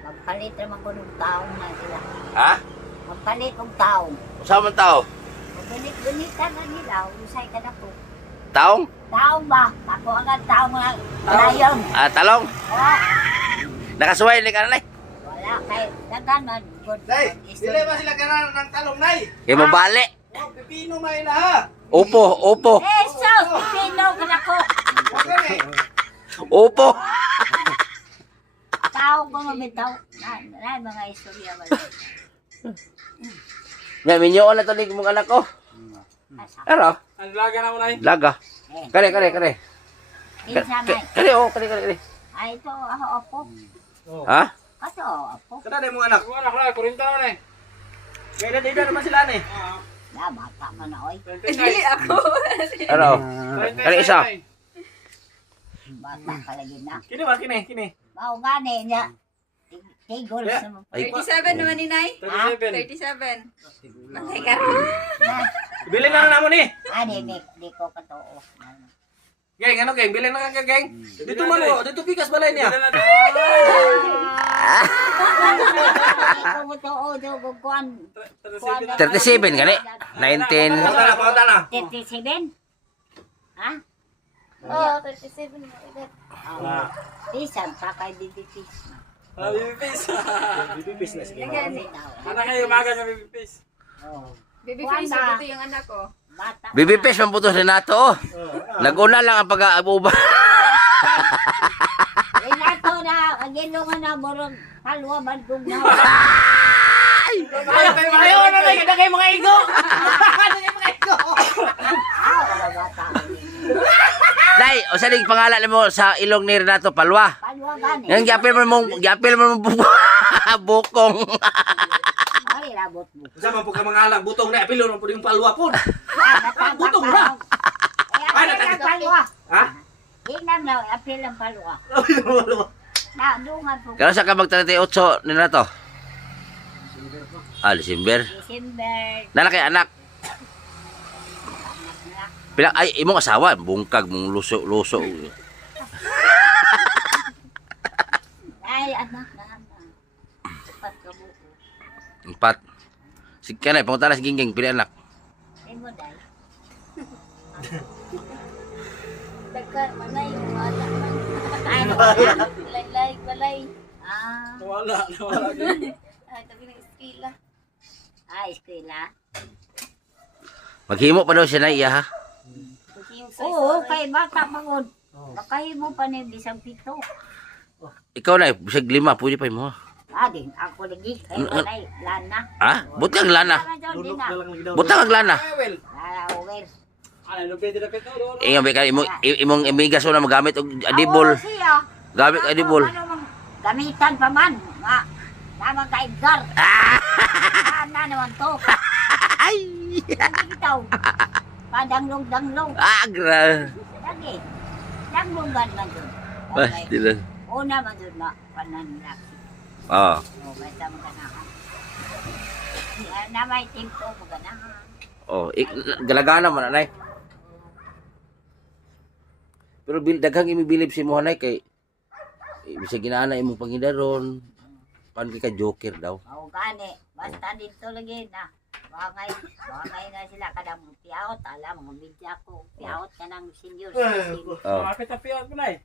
Magpalit naman ko ng taong na sila. Ha? Magpalit ng taong. Usa man tao? Gunit-gunitan na nila. Usay ka na po. Taong? Taong ba? Ako agad taong na layon. Talong? Oh, Nakasuway ni kanay. wala kay dagan man. Good. Nay, dili ba sila ganan ng talong, nay? Kay mabali. Oh, pipino may na ha. Upo. Jesus! Pipino ka na ko. Huwag ka na eh. Upo. Taong ko mabitaw. Na mga istorya ba? Nga minyo na to ni mong anak ko. Asa. Ano? Ang laga na mo, nay. Laga. Kare. Pinsa na. Kare. Ay, ito ako apo. Ha? Kato apo. Kada na yung mga anak. Mga anak na, 40 na eh. Kaya dito naman sila ni. Na, bata man na, oy. Dili ako. Ano? Kare isa. Bata ka lagi na. Kini ba, kini. Mao gani niya. Tigol sa mo. Ay, 37 naman ni Nay. 37. 37. Matay ka rin. Bili na na mo ni. Ani, di ko katoo. Geng, ano geng? Bili na ka geng. Dito man mo, dito pikas balay niya. Di ko matoo, do ko kuan. 37 gani. 19. Pauta na. 37? Ha? Oo, 37 na edad. Isan pa kay diditis. Bibis na sige. Gani. Anak kayo umaga na bibis. Oh. Baby Kuwan face, na. ito yung anak ko. Bata. Bibipes man putos ni nato. Naguna lang ang pag-aabuba. Inato na, agilungan na burong kalwa man kung na. Ayaw na nay, kada kayo mga igo. Wala bata. Dai, o sa pangalan mo sa ilong ni Renato Palwa. Kalwa gani. Yang gyapil mo bukong. Ay, labot mo. Sa man po ka mga alang butong na apilo na po yung palwa po. Butong Butong ba? Ay, apil ang palwa. Ha? Inam na, apil ang palwa. Na, dungan po. Kano sa ka mag 38 ni Renato? December. December. Nalaki anak. Pila ay imong asawa, bungkag mong luso. Ay, anak na. Cepat ka buko. 4. Sige kanay, pangunta na si Gingging, pila anak. Imo dahil. Dagkan, manay, wala man. Ay, wala. Laylay, balay. Ah, Wala. Ay, tabi ng eskila. eskwela. Maghimo pa daw siya na iya ha. Oo, kay bata pagod. Makahimo pa ni bisang pito. Ikaw na, bisag 5, pwede pa mo. Ading, ako lagi. Kay walay, lana. Ha? Butang lana. Butang ang lana. Lala, well. Ano, lupit na pito. Ingon ba ka imong amigas na magamit og adibol. Oo, siya. Gamit og adibol. Ano mang gamitan pa man. Nga, naman ka Edgar. Na naman to. Ay. Lagi bitaw. Padanglong-danglong. Agra. Lagi. Danglonggan man doon. Bas dila. Una man doon na pananlaki. Oh. O, basta maganahan. Na may tempo maganahan. Oh, galagana man anay. Pero daghang imibilib si mo anay kay bisag ginaana imong pangindaron. Pan ka joker daw. O, gani. Basta dito lagi na. Bangay na sila kadang piyaot. Alam, mga media ko. Piyaot ka ng senior citizen. Oh. Kapit na piyot mo na eh.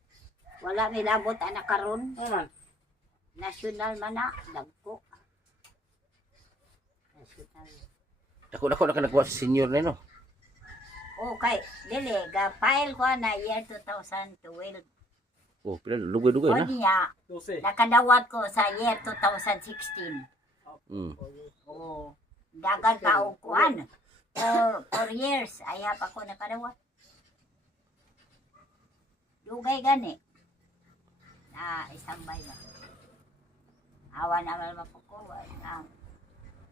Wala may labot anak karon. Naman. National man na. Dagko. National. Dako na ka nagkuha sa senior na no. Okay, dili, ga-file ko na year 2012. Oh, pila lugoy-lugoy O na. niya, nakadawat ko sa year 2016. Mm. Oo. Dagan ka og kuan. For years, ayap ako nakadawat. Dugay gani. Na isang bay na. Awa naman mapukuha.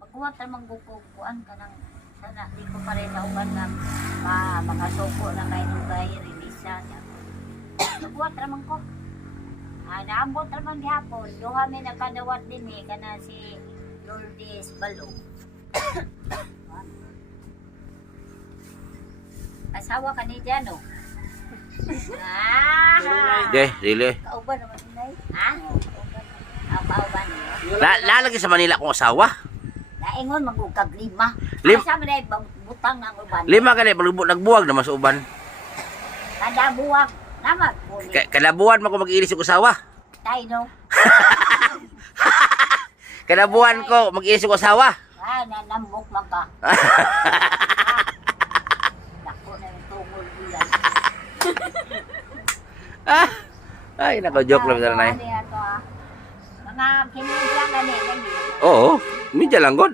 Magkuha tamang kukuan ka ng sana. Di ko pa rin nauban na makasuko na kayo dugay, release niya. Nagkuha tamang ko. Naambot tamang gihapon. Doon kami nakadawat din kana si Lourdes Balong. Asawa ka ni Jano. Dili. Kauban naman inay. Ha? Kauban niyo. Lalagi sa Manila kong asawa. Naingon magugkag lima. Lim- Asa man ay butang ng uban. 5 gani nagbuwag na mas uban. Kada buwak naman puli. Kada buwan man ko mag-ilis og asawa. Tay no. Kada buwan ko mag-ilis og asawa. Nanambok man ka. Dako na yung tungol bulan. Ay, nako-joke lang na nay. Mga kinig lang gani. Oo, medyo lang god.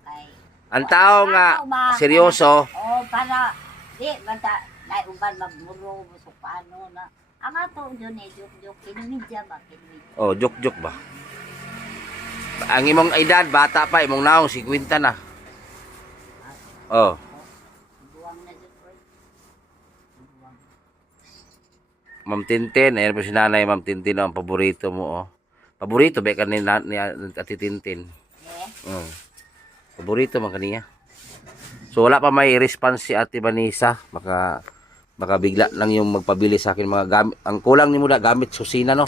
Kay Ang tao nga seryoso, para di bata dai uban magmulo so paano na ang ato dun joke kinumidya ba kinumidya. oh, joke ba? Ang imong edad bata pa, imong naong 50 na. Oh, Buwang na dun boy. Buwang. Ma'am Tintin, ayan po si Nanay Ma'am Tintin ang paborito mo oh. Paborito ba ka ni Ate Tintin? Oh. Paborito man kaniya. So wala pa may response si Ate Vanessa, baka bigla lang yung magpabili sa akin mga gamit. Ang kulang nimo da gamit sa kusina no.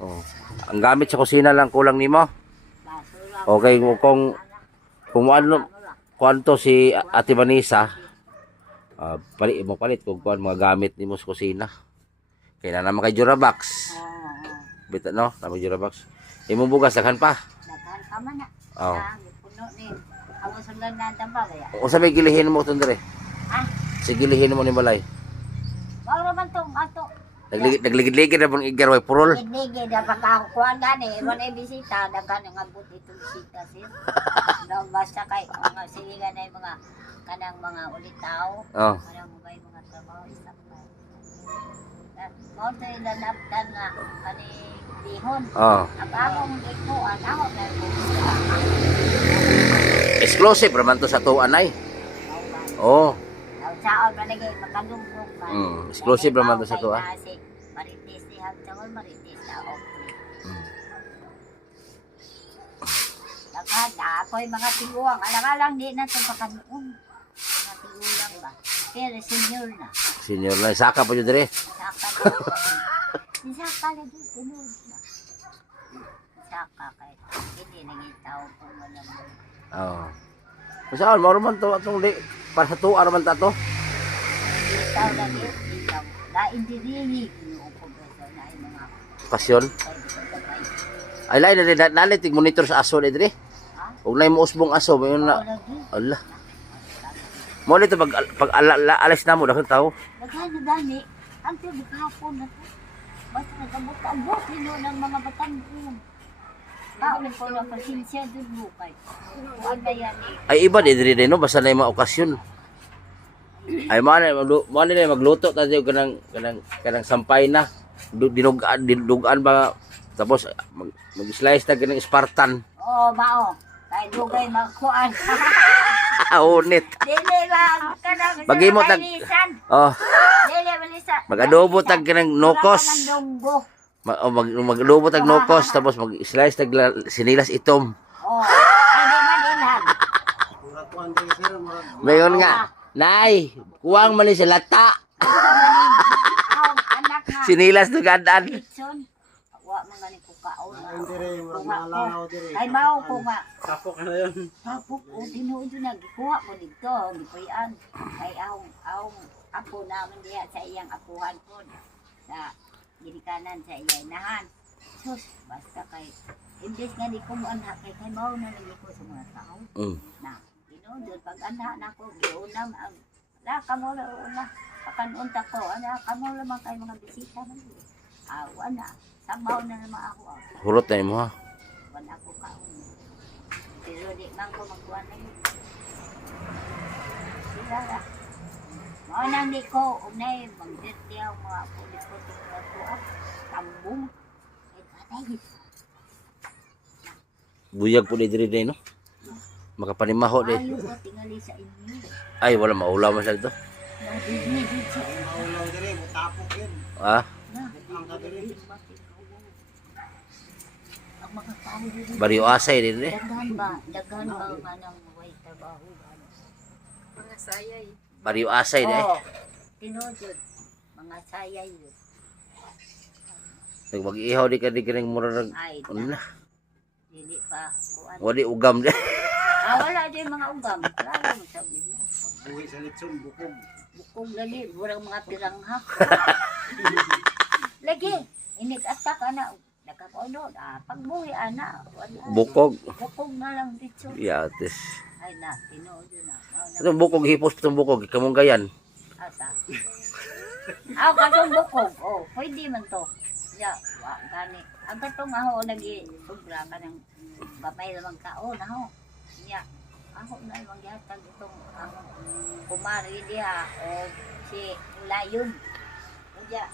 Oh. Ang gamit sa kusina lang kulang nimo. Okay, kung ano kwanto si Ate Vanessa, palit kung mga gamit nimo sa kusina. Kaya na naman kay Jurabox. Bita no, naman Jurabox. Imong bugas daghan pa. Daghan ka man na. Oh. Puno ni. Ako sundan na tamba kaya. O sa may gilihin mo itong dire? Ha? Sa gilihin mo ni Balay. Mao naman tong ato. Nagligid-ligid na bang igar way purol. Hindi da pagkakuan gani, wala bisita, daghan nga abot itong bisita sir. No, basta kay mga siligan na mga kanang mga ulitaw. Oh. Kanang mga trabaho isang pa. Mo to ilalaptan nga kani dihon. Oh. Ang akong ikuan ako na Exclusive raman to sa tuan ay. Oh. Saon man lagi makadungkog man. Exclusive raman to sa tuan. Marites ni hagtangol marites na okay. Dapat na ako'y mga tiguang. Alang-alang di na ito pakanuon. Mga tigulang ba? Pero senior na. Senior na saka pa jud dire. Saka na. Saka lagi. Tinuod na. Saka kay. Hindi naging tao kung wala mo. Oh. Saan mo raman to atong di para sa tuan raman ta to. Tao lagi. Ikaw. Lain dirinig. Inuupog na na yung mga Okasyon. Ay lain na nalit monitor sa aso ni dire. Ug nay mo usbong aso mo yun na. lagi. Allah. Mo nito pag alis na mo daghang tao. Daghan na gani. Ang tubig kahapon na to. Basta nagabot-abot nino ng mga batangkin. Kaon ko na pasensya doon bukay. Huwag na yan eh. Ay iba di dire no basta na yung mga okasyon. Ay mo na magluto ta diyo kanang sampay na. Dinugaan ba tapos mag-slice na kanang Spartan. Oo, mao. Kaya dugay magkuan. Unit. Dili lang. Kanang Bagay mo tag- malisan. Oh, Dili malisan. mag-adobo tag kanang nokos. Wala ka ng dunggo. Mag-adobo tag nokos tapos mag-slice tag sinilas itom. Oo. Hindi man ilan. Mayon nga, nay, kuwang man ni sa lata. Ang anak nga. Sinilas tugadan. Itson. Wa man gani ko kaon. Ay mao ko nga. Kapok na yun. Tapos, o tinuod na, gikuha mo dito, gipuyan. Kay ahong apo naman diya sa iyang apuhan po. Sa girikanan sa iyang inahan. Sus, basta kay, imbes nga di ko mo anak, kay mao na lang ko sa mga tao. Mm. Na, Tinudod, pag anak na ko, giunam, wala ka mo na una. Pakanunta ko, ka mo lamang kayo mga bisita na yun. Wala, sabaw na naman ako. Hulot na mo ha. Wala ko kaon. Pero di man ko magkuha na yun. Sila na. Mga nang di ko, unay, mag-dirty ang mga pulit-pulit na kuha. Tambong. Ay, katay. Buyag po ni diri no. Makapanimaho di. Ayaw ko tingali sa inyo. Ay wala maulaw man sa dito. Nagigigit sa inyo. Maulaw diri, butapok yun. Ah, Ang mga tao din. bariyo asay din eh. Daghan ba manang way trabaho? Mga sayay. Bariyo asay din eh. Oo. Tinudod. Mga sayay yun. Nag mag-ihaw di ka di kanang mura nag Ay, ano na. dili pa. Kuan. Wali ugam di. Wala din mga ugam. Wala mo sabi mo. Buhi sa litson, bukog. Bukong lagi. Burang mga pirangha. Lagi. Inig-ata ka na. Nakakono. Pagbuhi, ana. Wala. Bukog. Bukong na lang dito. Yates. Ay na. Tinudod na. Itong bukog hipos itong bukog kamong gayan. Asa. Katong bukog. Pwede man to. Ya, gani. Ang katong ako lagi sobra ka ng gamay lamang kaon ako. Ya, ako na lamang yatag itong kumari diha o si Layon. Kaya,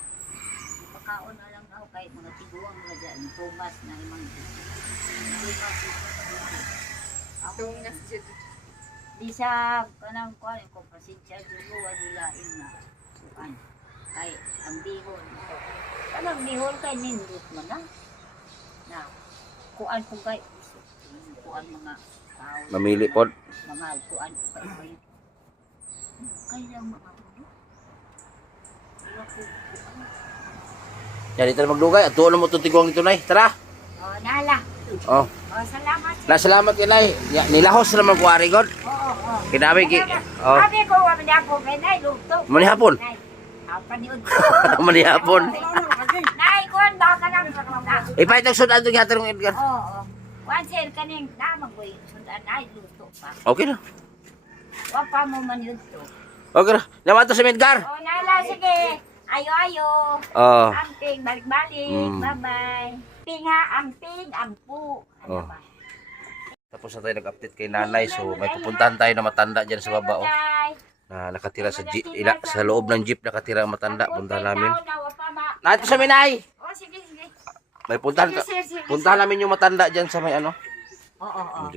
makaon na lang ako kahit mga tiguang na dyan. Thomas na imang Thomas. Ako Itong nga si di sa kanang kuan ko pasensya dulu wala na kuan kay ang bihon kanang bihon kay nindot man na kuan ko kay kuan mga tao Mamili pod. mga kuan ko kay lang mga puno wala ko kuan Yan dito na magdugay. At tuon mo itong tiguang ito nay. Tara. nala Oh. salamat Nasalamat kay nay. Ya, nilahos naman ko ari god. Kinabi ki. Oh. sabi ko wa man ako kay nay luto Manihapon. paniud Manihapon. nay kuan ba ka nang sa Ipait ang sudan itong hatang Edgar. Oo. One sir kaning damag boy. Sundan ay luto pa. Okay na. Wa pa mo man yun to. Okay na. Naman to si Edgar. Oh, nala sige. Ayo. Oh. Amping balik-balik. Bye-bye. Pinga amping ampu. Oh. Ano ba? Tapos na tayo nag-update kay nanay. So may pupuntahan tayo na matanda dyan sa baba. Oh. Bye. Na nakatira sa jeep, sa loob ng jeep nakatira ang matanda. Puntahan namin. Wa pa ma. Nato sa minay. Oh, sige. May puntahan ka. Sige. Puntahan namin yung matanda dyan sa may ano. Oo.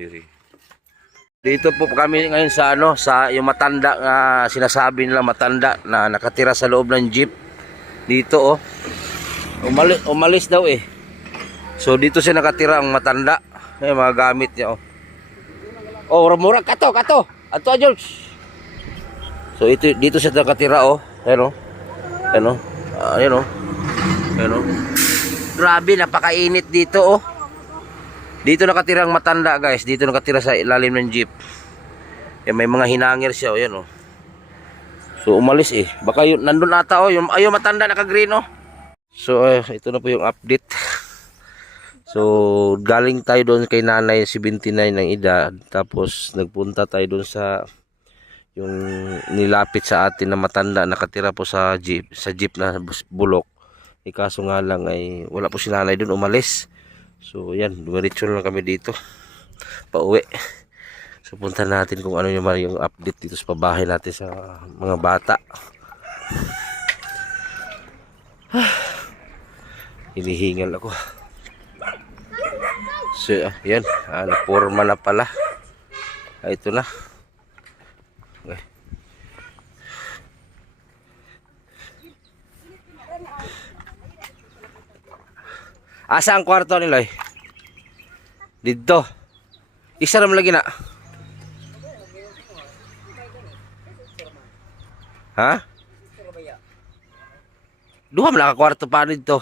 Dito po kami ngayon sa ano, sa yung matanda na sinasabi nila matanda na nakatira sa loob ng jeep. Dito oh. Umalis daw eh. So dito siya nakatira ang matanda. Mga gamit niya oh. Oh, mura kato. Ato George. So dito siya nakatira oh. Ayan oh. Ayan oh. Grabe, napakainit dito oh. Dito nakatira ang matanda guys. Dito nakatira sa ilalim ng jeep. May mga hinangir siya oh. Yan oh. So umalis eh. Baka yun, nandun ata oh. Yung matanda naka-green oh. So ito na po yung update. So galing tayo doon kay nanay 79 ng edad. Tapos nagpunta tayo doon sa yung nilapit sa atin na matanda nakatira po sa jeep na bulok. Kaso nga lang ay wala po si nanay doon, umalis. So yan, dumiretso lang kami dito pauwi. So punta natin kung ano yung update dito sa pabahay natin sa mga bata. Hinihingal ako. So yan, naporma na pala. Ito na. Okay. Asa ang kwarto nila eh? Dito. Isa naman lagi na. Ha? Duha man ka kwarto pa dito.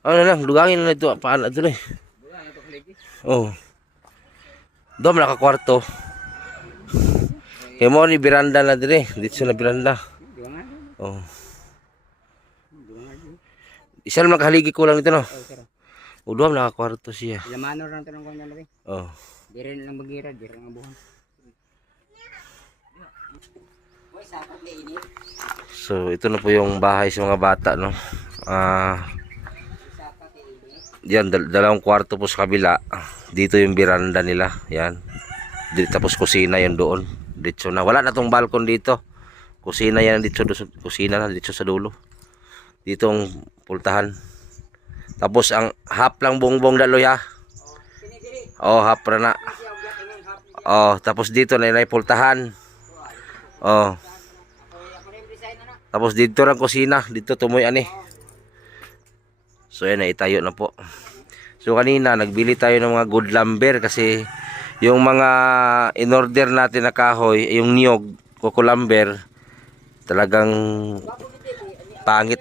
Ano lang, lugangin na ito. Paano ito na eh. Oh. Doon man nakakwarto. Kaya mo ni biranda na dire, dito na biranda. Oh. Isa lang nakahaligi ko lang dito no. Uduam nakakwarto siya. Lamano lang tanong ko na lagi. Oh. Dire lang magira, dire lang buhon. So ito na po yung bahay sa mga bata no. Yan dalawang kwarto po sa kabila. Dito yung biranda nila. Yan. Tapos kusina yan doon. Dito na. Wala na tong balkon dito. Kusina yan dito, kusina na dito sa dulo. Dito ang pultahan. Tapos ang half lang bongbong daloy ha. Oh, half na. Oh, tapos dito na yung pultahan. Oh. Tapos dito lang kusina, dito tumoy ani. So yan na itayo na po. So kanina nagbili tayo ng mga good lumber kasi yung mga in-order natin na kahoy, yung niyog, coco lumber, talagang pangit.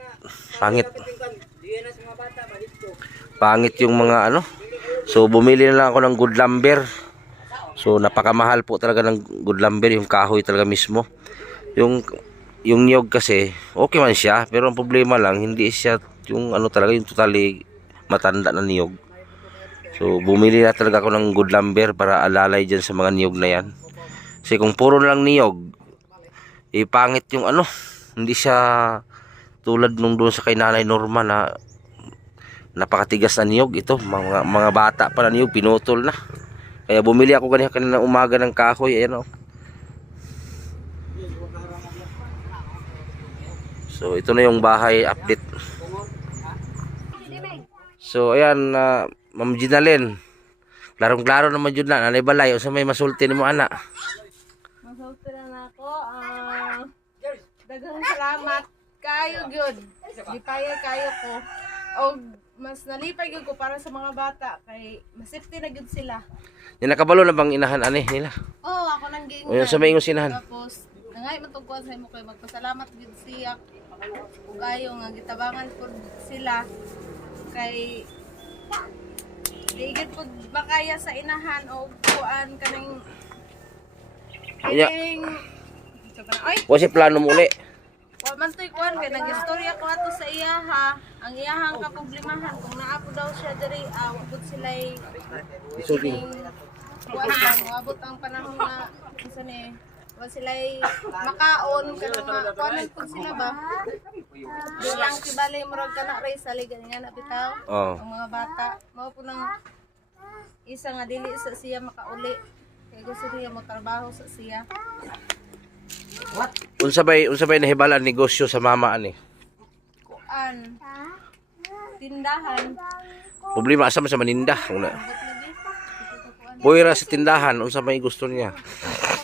Pangit yung mga ano. So bumili na lang ako ng good lumber. So napakamahal po talaga ng good lumber, yung kahoy talaga mismo. Yung niyog kasi okay man siya, pero ang problema lang hindi siya yung ano talaga yung totally matanda na niyog. So bumili na talaga ako ng good lumber para alalay dyan sa mga niyog na yan. Kasi kung puro lang niyog, pangit yung ano, hindi siya tulad nung doon sa kay Nanay Norma na napakatigas na niyog. Ito mga bata pa na niyog, pinutol na. Kaya bumili ako kanina umaga ng kahoy. Ayan o. So ito na yung bahay update. So ayan, Ma'am Ginalyn, klarong-klaro naman yun na, nanay balay, o sa may masulti ni mo anak. Masulti na ako. Daghang salamat kayo gyud. Dipaya kayo ko. O mas nalipay gyud ko para sa mga bata kay masafety na gyud sila. Yung nakabalo na bang inahan ani nila? Oh, ako nang giingon. O yung sa may ingos inahan? Tapos nangay matugkuan sa imo kay magpasalamat gyud siya. Ug ayo nga gitabangan pud sila kay digid pud makaya sa inahan o kuan kanang Yeah. Ay, O si plano mo uli? wa man toy kuan kay nagistorya ko ato sa iya ha. Ang iyahang kaproblemahan kung naa po daw siya diri, wa pud sila'y kuan lang, abot ang panahon na isa ni wa sila'y makaon kanang kuanan pud sila ba. Bilang kibali murag kana ray sa ligan nga na bitaw. Oh. Ang mga bata mao po nang isa nga dili sa siya makauli kay gusto niya mo trabaho sa siya. Unsa bay nahibalan negosyo sa mama ani? Kuan tindahan Problema asa man sa maninda. Una. abot lagi ito kuan Puwera sa tindahan, unsa may gusto niya?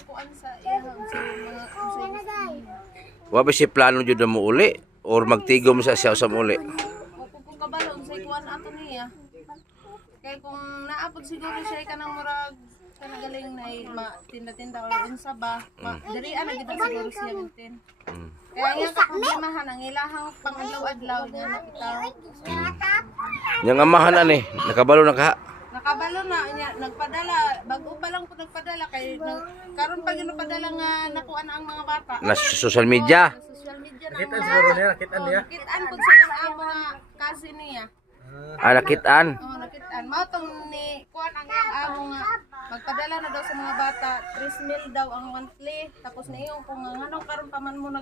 kuan sa iya sa mga unsay gusto niya. Wa ba si plano jud na mo uli or magtigom sa siya sa mo uli? Wa po kung kabalo unsay kuan ato niya. Kay kung naapod siguro siya kanang murag kanang galing na tinda-tinda or unsa ba, dirian na gid siguro siya mintin. Kaya nga kaproblemahan ang ilahang pang-adlaw-adlaw niya nakitaw. Yang amahan ani, nakabalo na ka. Nakabalo na niya nagpadala, bago pa lang po nagpadala kay karon pa gyud nagpadala nga nakuha na ang mga bata. Na social media. Sa social media na. Kitaan siguro niya, kitaan niya. Kitaan po sa yung mga cousin niya. Nakitaan. Oh, nakitaan. Mao tong ni kuan ang iyang amo nga magpadala na daw sa mga bata, 3,000 daw ang monthly. Tapos niyon kung nganong karon pa man mo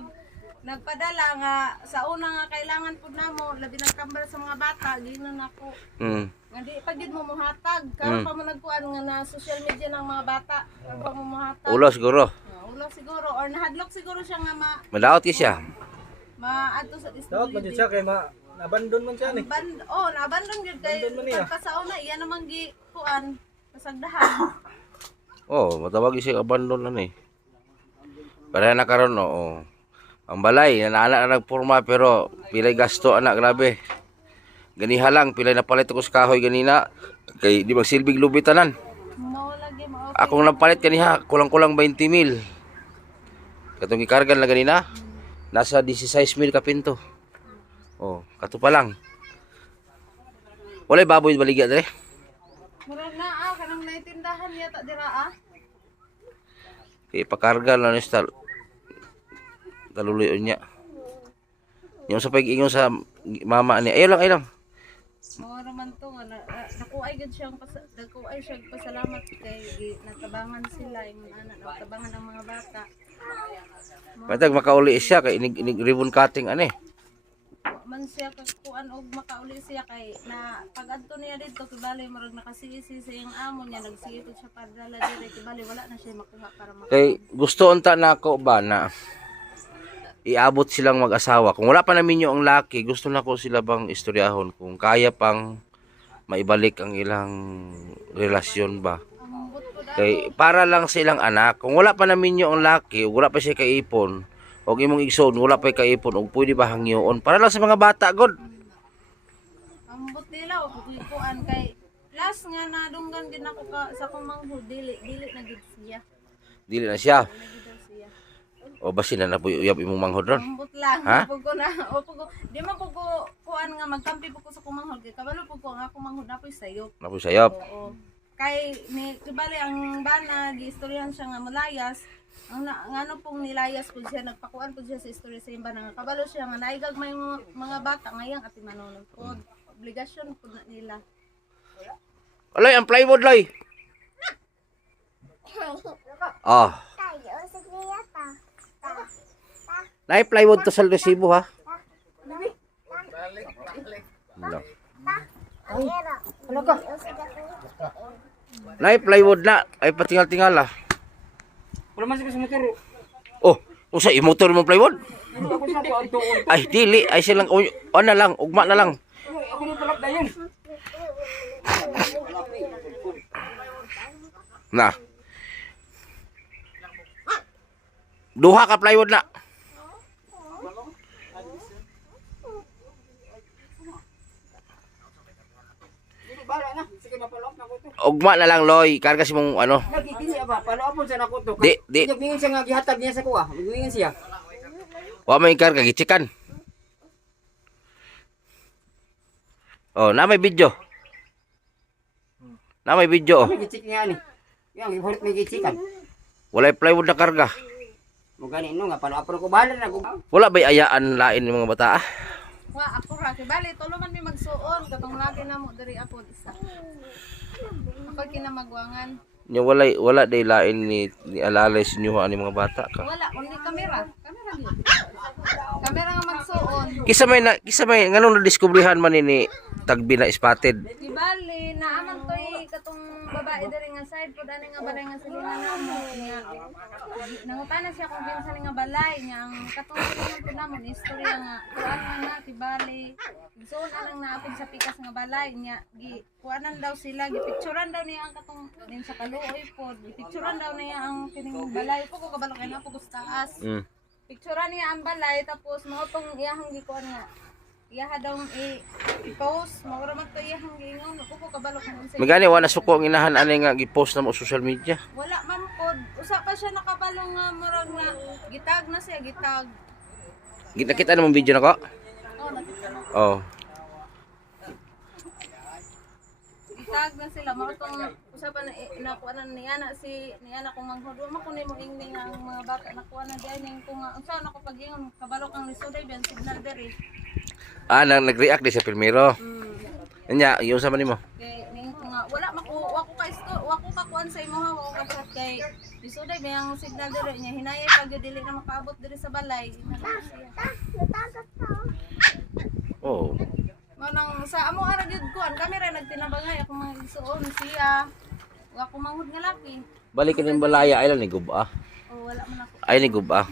nagpadala nga sa una nga kailangan pud namo labi nagkambal sa mga bata, ginan nako. Nga di pa gid mo mohatag. Karon pa mo nagkuan nga na social media ng mga bata, karon pa mo mohatag. Ulo siguro. Ulo siguro or nahadlok siguro siya nga Madaot ki siya. maadto sa Dapat man disability. siya kay abandon man siya ni. Naabandon gyud kay Abandon man niya. pagpasauna iya naman gi kuan pasagdahan. Oh, matawag siya abandon na ni. Para na karon oo. Ang balay na anak na nagporma pero pilay gasto anak grabe. Ganiha lang pilay na palit ko sa kahoy ganina kay di magsilbig lubitanan. Mao lagi mao. Akong napalit kaniha kulang-kulang 20,000. Katong gikargan lang ganina nasa 16,000 ka pinto. Oh, kato pa lang. Walay baboy baligya dere. Mura na kanang naitindahan yata dira Kay ipakarga lang ni taluloy niya. Yung sa pag-ingon sa mama niya. Ayaw lang. Mga naman to nga nakuay gud siyang nakuay siya pasalamat kay natabangan sila yung anak natabangan ang mga bata. Matag makauli siya kay inig ribbon cutting ani. Man siya kuan og makauli siya kay na pag-adto niya dito kibali murag nakasisi sa iyang amo niya nagsiipod siya padala dire kibali wala na siya makuha para makuha. Kay gusto unta nako ba na iabot silang mag-asawa. Kung wala pa namin yung ang laki, gusto na ko sila bang istoryahon kung kaya pang maibalik ang ilang relasyon ba. Ambot ko daw Kay para lang sa ilang anak. Kung wala pa namin yung ang laki, wala pa siya kaipon, o imong igsoon, wala pa kaipon, o pwede ba hangyoon. Para lang sa mga bata, God. ambot nila og kuan kay last nga nadunggan din ako sa kumanghod dili na gid siya. Dili na siya. Dili gid daw siya. O basin na po uyab imong manghod ron. Ambot lang. Ha? Pag ko na, o pag ko, di man pag ko, kuan nga, magkampi po ko sa kumanghod. Kaya kabalo po ko, nga kumanghod na po sayop. Napoy sayop. Oo. Kay, kibali ang bana, giistoryahan siya nga malayas. Ang ano pong nilayas po siya, nagpakuan po siya sa istorya sa imba nga kabalo siya nga naigag may mga bata ngayang at manunod po. Obligasyon po na nila. Aloy, ang plywood, loy. Ah. Nay plywood to sa resibo ha. Nay plywood na ay patingal-tingal ah. Wala man sa motor. Oh, usa imotor mo plywood? Ako sa ko adtuon. Ay dili ay silang na lang, ugma na lang. Ako ni palak dayon. Na. Duha ka plywood na. Bala na, sige mapalok na ko to. Ugma na lang loy, karga si mong ano. Nagkikini ba? Palawapon sa nako to. Di. Nagingin siya nga gihatag niya sa kuha. Nagingin siya. Wa may karga gichikan. Oh, na may video. Na may video. Oh. May gichik niya ani. Yang ibulit may gichikan. Walay plywood na karga. Mo gani no nga palawapon ko bahala na ko. Wala ba'y ayaan lain ng mga bata ah? Wa ako ra kibali tulo man mi magsuon katong lagi na mo diri ako isa. Ako kinamagwangan. Nya wala day lain ni alalay sinyo ani mga bata ka. Wala, only kamera. Kamera gyud. Kamera nga magsuon. Kisa may nganong nadiskubrihan man ni tagbi na spotted. Ibali na aman toy katong babae diri nga side pud ani nga balay nga silingan namo niya. Nangutana siya kung kinsa nga balay niya ang katong silingan pud namon istorya nga kuan man na tibali. Igsoon anang naapod sa pikas nga balay niya gi kuanan daw sila gipicturean daw niya ang katong din sa kaluoy pod. Gipicturean daw niya ang kining balay ko kabalo kay na po taas. Picturean niya ang balay tapos mao tong iyahang gikuan nga iyaha daw i-post, maura man to iyahang giingon, ako ko kabalo kung unsay. Magani wala suko ang inahan ani nga gi-post na mo sa social media. Wala man pod, usa pa siya nakabalo nga murag nga gitag na siya, gitag. Nakita na mong video nako? Oh, nakita na. Oh. Gitag na sila, mao tong usa pa na nakuanan niya na kung manghod, wa man mo ingning ang mga bata nakuanan diay ning ko nga unsa na ko pagingon kabalo kang lisuday ben signal diri. Ah, nag-react di sa primero. Nya, yung sa man nimo. Kay ning ko nga wala wa ko ka kuan sa imo ha, wa ko ka kay lisuday may ang signal diri nya hinayay pag dili na makaabot diri sa balay. Oh. Manang sa amo ara gyud kuan kami ra nagtinabangay ako mga igsuon siya. Wa ko manghud nga laki. Balikin yung balaya ay lang ni guba. O wala man ako. Ay ni guba.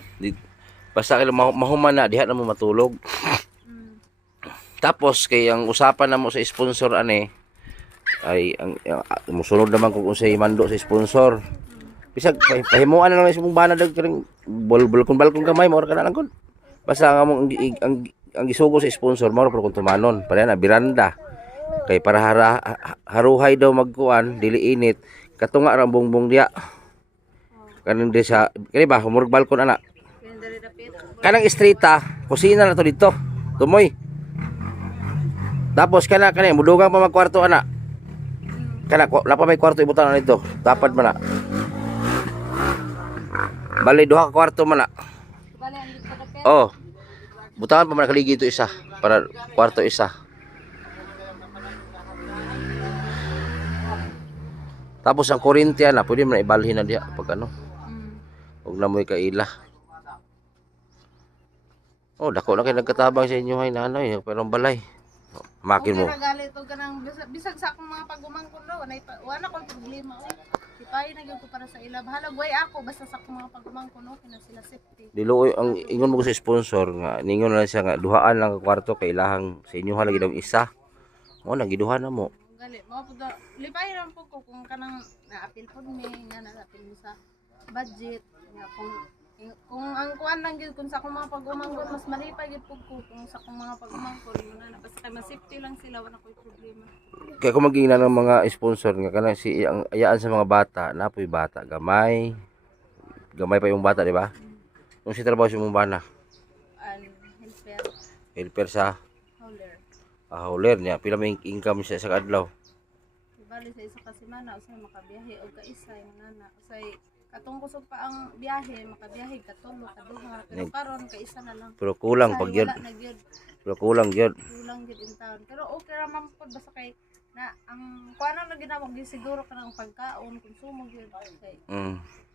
Basta kay mahuman na diha na mo matulog. Tapos kay ang usapan na mo sa sponsor ani ay ang musunod naman kung unsay mando sa sponsor. Bisag pahimuan na lang sa mong bana dag karing balkon kamay mo ka na lang kun. Basta nga mo ang gisugo sa sponsor mo pero kung tumanon para na biranda. Kay para haruhay daw magkuan dili init katunga ra bongbong diya. Kaning di sa kani ba humurog balkon ana. Kanang estrita, kusina na to dito. Tumoy. Tapos kana mudugang pa magkwarto ana. Kana wala pa may kwarto ibutan na dito. Tapad man na. Bali duha ka kwarto man na. Bali ang gipadaket. Oh. Butangan pa man kaligi ito isa para kwarto isa. Tapos ang kuryente na pwede man na ibalhin na diha pag ano. Huwag na mo'y kaila. Oh, dako na kayo nagkatabang sa inyo ay nanay, pero ang balay. Makin mo. Okay ra gali to kanang bisag sa akong mga pagumangkon do, wala ko problema oy. Ipay na gyud ko para sa ila. Bahala way ako basta sa akong mga pagumangkon okay na sila safety. Diluoy ang ingon mo ko sa sponsor nga ningon na siya nga duhaan lang ka kwarto kay ilahang sa inyo halagi daw isa. Mo nagiduhan na mo. Gali mo pud lipay ra po ko kung kanang naapil pod mi nga naapil mi sa budget nga kung ang kuan lang gyud kung sa akong mga pagumangkon mas malipay gyud pud ko kung sa akong mga pagumangkon mo na basta kay mas safety lang sila wala koy problema. Kaya kung maging na ng mga sponsor nga kanang si ang ayaan sa mga bata, napoy bata gamay. Gamay pa yung bata, di ba? Nung si trabaho si mong bana, An helper helper sa hauler. hauler niya, pila may income siya sa adlaw. Bali sa isa ka semana usay makabiyahe og kaisa yung nana usay katong kusog pa ang biyahe makabiyahe katulo kaduha pero karon kaisa na lang. Pero kulang Usay, pag yun. wala na gyud. Pero kulang yun. Kulang gyud in town. Pero okay ra man pod basta kay na ang kuano na ginawag di siguro ka ng pagkaon konsumo gyud kay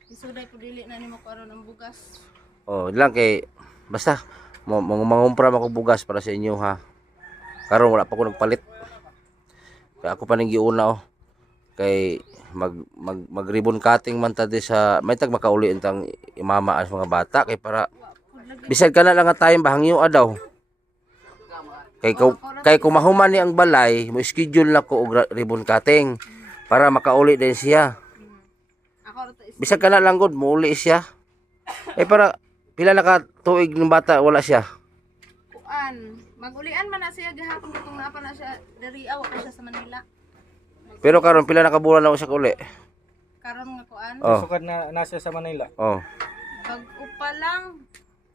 isuday po dili na nimo karon ang bugas. Oh, lang kay basta mangumpra ako bugas para sa inyo ha. Karon wala pa ko nagpalit. Kaya ako pa ning giuna oh. Kay mag ribbon cutting man ta di sa may tag makauli intang imama as mga bata kay para bisag ka na lang nga tayong bahangyo daw. Kay kung mahuman ni ang balay, mo schedule na ko og ribbon cutting para makauli din siya. Ako ra to is Bisag ka na lang gud muuli siya. Para pila na ka tuig ng bata wala siya. kuan. Magulian man na siya gihapon kung napa na siya diri awa ko siya sa Manila. Pero karon pila na ka bulan na siya uli. Karon nga kuan. Oh. Sukad na nasa sa Manila. Oh. Pag-upa lang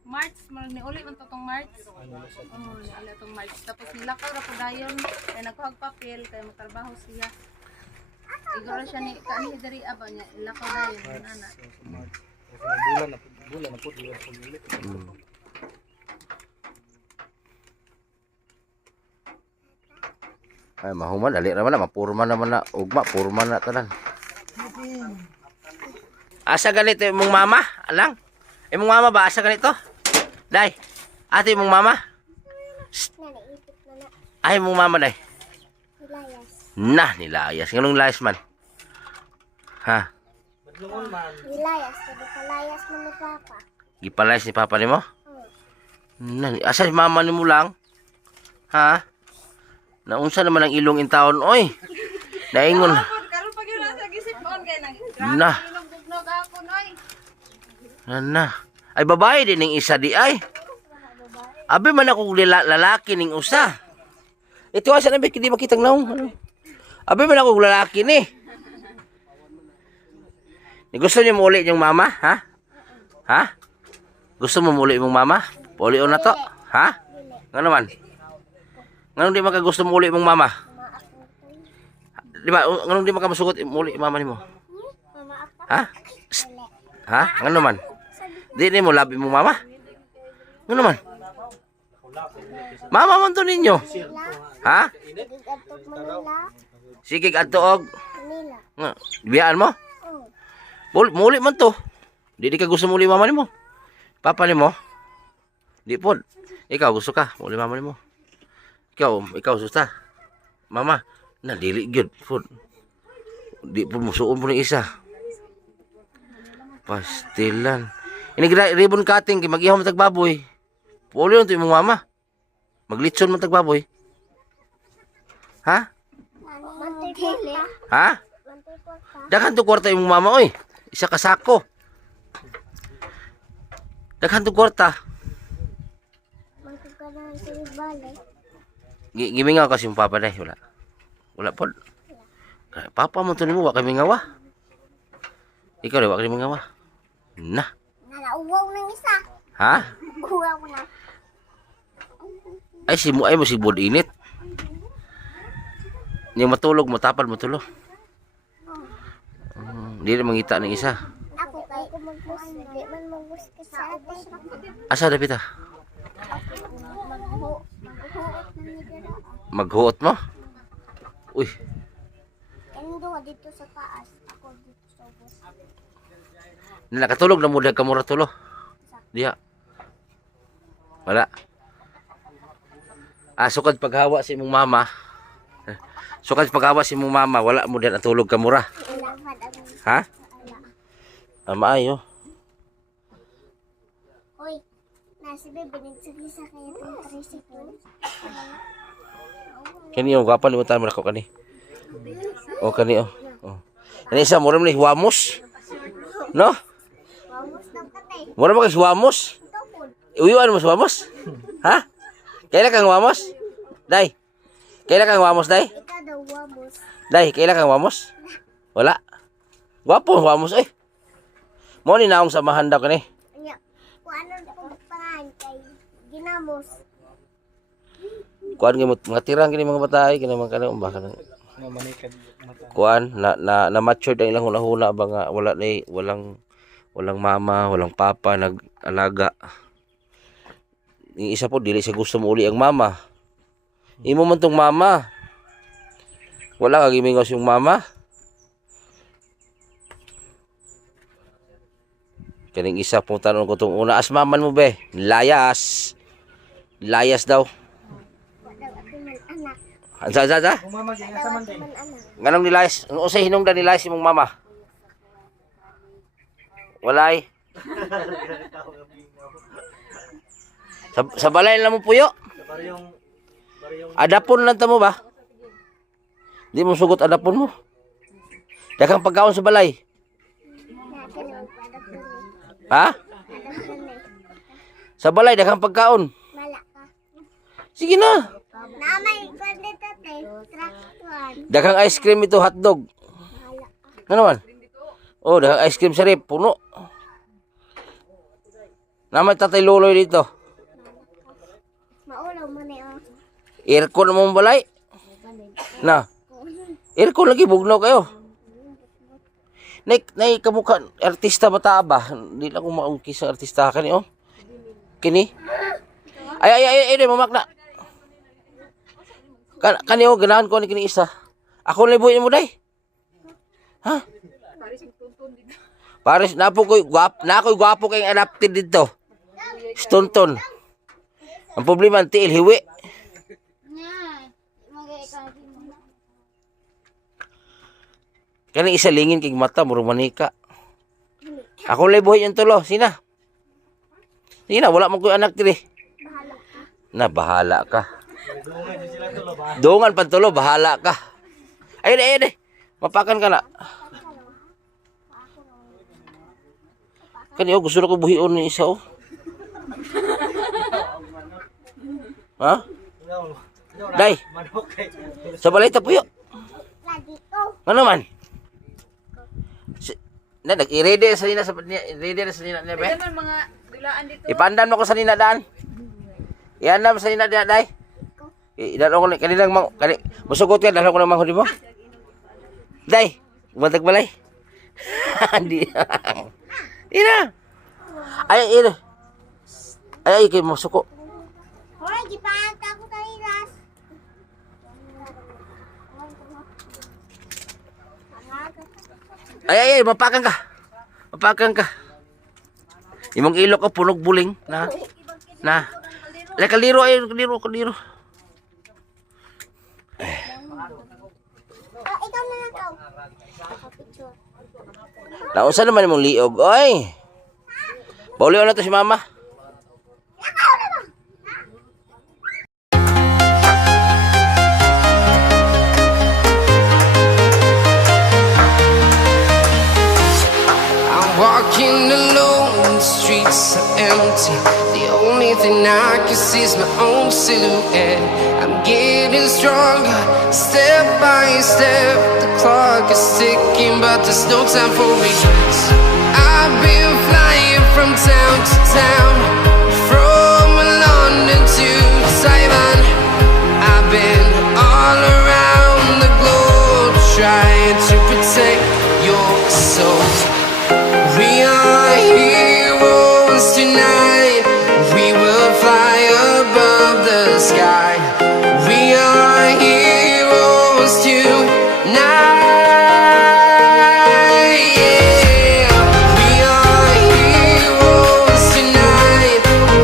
March, ni uli man to tong March. Oo, ni uli tong March. Tapos nilakaw ra po dayon, kay nagkuhag papel, kay magtrabaho siya. Igoro siya ni kaani diri aba niya, ilakaw dayon ana. Bulan na po dili. Ay mahuman dali ra man na mapurma naman na ugma, purma na tanan. Asa ganito imong mama? Alang. Imong mama ba asa ganito? Day. Ate imong mama? Ay imong mama day. Nah, nilayas. Nganong layas man? Ha? Nilayas, sabi kalayas mo ni Papa. Gipalayas ni papa nimo? Nah, asa si mama nimo lang? Ha? Naunsa naman ang ilong in taon oy? Naingon. Karon pag yun sa gisipon kay nang Nah. ilog-dugnog ako noy. Nana. Ay babae din ning isa di ay. Abi man ako lalaki ning usa. Ito asa na di makitang naong. Ano? Abi man ako lalaki ni. Ni gusto niyo muli yung mama, ha? Ha? Gusto mo muli mong mama? Puli na to, ha? Ngano man? Ngano di maka gusto muli mong mama? Di ba? Ngano di maka masugot muli mama nimo? Ha? Ha? Ngano man? Di ni mo labi mong mama? Ngano man? Mama man to ninyo. Ha? Gigadtog Manila, Sige adto og Manila. nga biyaan mo? Muli man to. Di ka gusto muli mama nimo? Papa nimo? Di pod. Ikaw gusto ka muli mama nimo? Ikaw susta. Mama, na dili gyud pod. Di pod musuon po ni isa. Pastilan. Ini ribbon cutting kay mag-ihaw man tag baboy. Puli on to imong mama. Maglitson man tag baboy. Ha? Mantay porta. Ha? Mantay porta. Daghan to kwarta imong mama oy. Isa ka sako. Daghan to kwarta. Mantay ka na sa balik. Gimingaw kasi yung papa day, wala. Wala pod. Papa mo to nimo wa kay mingawa. Ikaw rin wa kay mingawa. Na. Nalauwaw ng isa. Ha? Uwaw na. Ay mo si bod init. Yung matulog mo tapal mo tulo. Di na mangita ng isa. Ako kay ko magpus. Di man Sa ubos na ko. Asa dapit ah? Maghuot na ni Dara. Maghuot mo? Uy, Endo dito sa taas. Ako dito sa ubos. nakatulog na mo dahil kamura tulo. Diya. Wala. Sukad paghawa si imong mama. Sukad paghawa si imong mama, wala mo dahil natulog kamura. Ilangad ang Ha? ala. Maayo. Uy, nasa bebe nagsagisa kayo ng tricycle. Kani yung gwapa limutan mo na ko kani. O kani oh. Oh. Kani isa mura mo ni huwamos. No? Vamos na katay. Mura mo kay huwamos. Topod. Uyuan mo sa huwamos? Ha? Kailan kang huwamos? Day. Kailan kang huwamos, day? Ikaw daw vamos. Day, kailan kang huwamos? Wala. Gwapo huwamos eh. Mo ni naong samahan daw kani. Anya, kung ano kung pangalan kay Ginamos. Kuan gyud mga tirang kini mga batay kini mga kanang umbaka nang kuan na matured ang ilang huna ba nga wala na walang mama, walang papa nag-alaga. Yung isa po dili siya gusto mo uli ang mama. Imo man tong mama. Wala ka gimingos yung mama. Kaning isa pong tanong ko tong una, asmaman mo be? Layas. Layas daw. Wala ako man anak. Ansa? Wala ako man anak. Nganong nilayas? Ano usay hinungdan nilayas imong mama? Walay. Sa balay lang mo puyo. Adapon lang ta mo ba? Di mo sugot adapon mo. Daghang pagkaon sa balay. Natin ang padak ko ni. Ha? Padak ko ni. Sa balay daghang pagkaon. Wala ka. Sige na. Namay ko dito te. Traktuan. Daghang ice cream ito, hotdog. Wala ka. Ano naman? Oh, daghang ice cream sa rep, puno. Naman tatay luloy dito. Maulaw mo ni oh. Aircon mo ang balay. Na. Aircon lagi bugnaw kayo. Nay kamukha artista bata ba? Hindi lang ko maungkis ang artista kani oh. Kini. Ay mamak na. Kani oh ganahan ko ni kini isa. Ako liboy mo day. Ha? Paris na po ko'y gwapo kayong adapted dito. Stunton. Ang problema, tiil, hiwi. Kani isa lingin kay mata, murong manika. Ako liboy yung tulo, sina? Sina, wala mo ko'y anak diri. Na, bahala ka. Dungan pantulo, bahala ka. Ayun. Mapakan ka na. Kani oh, gusto na ko buhion ni isa oh. Ha? Day. Sa balay tapuyo. Lagi ko. Ano man? Na nag-i-ready sa nina niya be. Ganun mga dulaan dito. Ipandan mo ko sa nina daan. Iandam sa nina daan day. Idalo ko kanilang musugot ka dalo ko ng manghod mo. Day, buntag balay. Hindi. Ina. Ay kay musuko. Hoy, gipahanta ko kay Ras. Ay, mapakan ka. Mapakan ka. Imong ilo ko punog buling na. Ay, kaliro. Ikaw na lang daw. Picture. Nausa naman imong liog, oy. Pauliw na to si mama. I'm walking alone, the streets are empty. The only thing I can see is my own silhouette. I'm getting stronger, step by step. The clock is ticking, but there's no time for regrets. I've been flying from town to town, from London to Taiwan. I've been all around the globe, trying to protect your soul. We are heroes tonight. heroes tonight. Yeah, we are heroes tonight.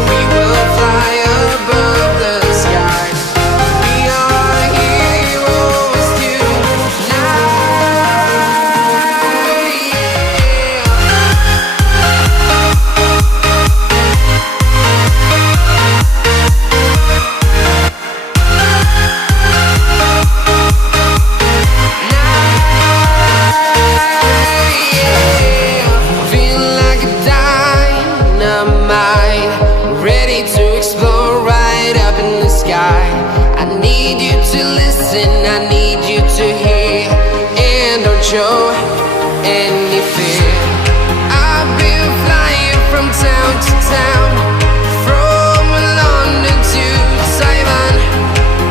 We will fly above the sky. We are heroes tonight. Feel like a dynamite, ready to explode right up in the sky. I need you to listen, I need you to hear, and don't show any fear. I've been flying from town to town, from London to Taiwan.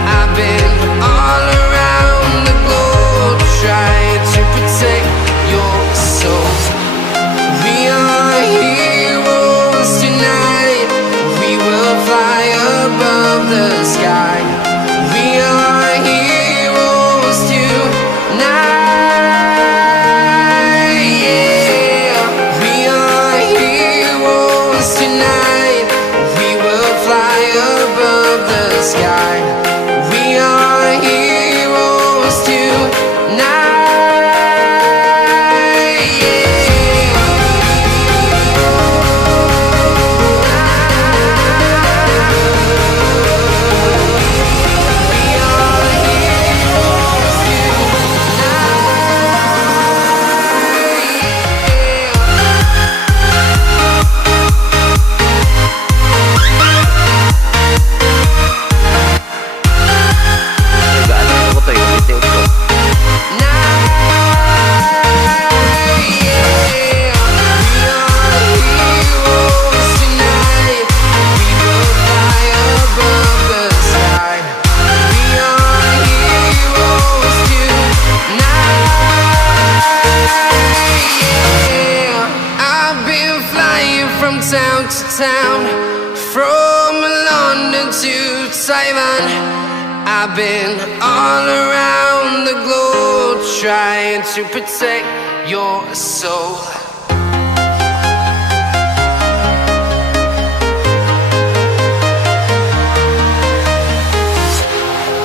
I've been all around the globe trying to protect your soul. We are heroes tonight. We will fly above the sky. We are heroes tonight. Yeah, we are heroes tonight. We will fly above the sky. We are heroes tonight. Gaano ko to, yung 28. Town to town, from London to Taiwan. I've been all around the globe trying to protect your soul.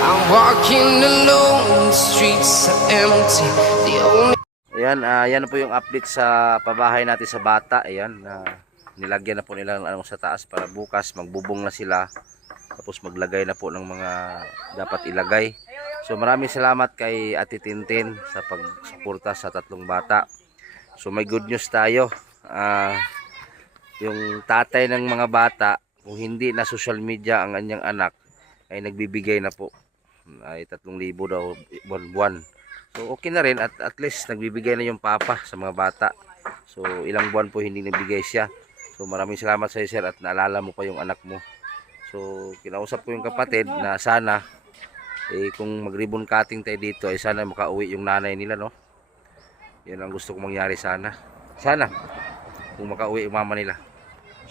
I'm walking alone, the streets are empty. The only Ayan, yan po yung update sa pabahay natin sa bata. Ayan, nilagyan na po nila ng ano sa taas para bukas magbubong na sila. Tapos maglagay na po ng mga dapat ilagay. So maraming salamat kay Ate Tintin sa pagsuporta sa tatlong bata. So may good news tayo. Yung tatay ng mga bata, kung hindi na social media ang anyang anak, ay nagbibigay na po. Ay 3,000 daw buwan-buwan. So okay na rin at least nagbibigay na yung papa sa mga bata. So ilang buwan po hindi nagbigay siya. So maraming salamat sa iyo, sir, at naalala mo pa yung anak mo. So kinausap ko yung kapatid na sana kung mag-ribbon cutting tayo dito ay sana makauwi yung nanay nila, no. Yan ang gusto kong mangyari sana. Sana kung makauwi yung mama nila.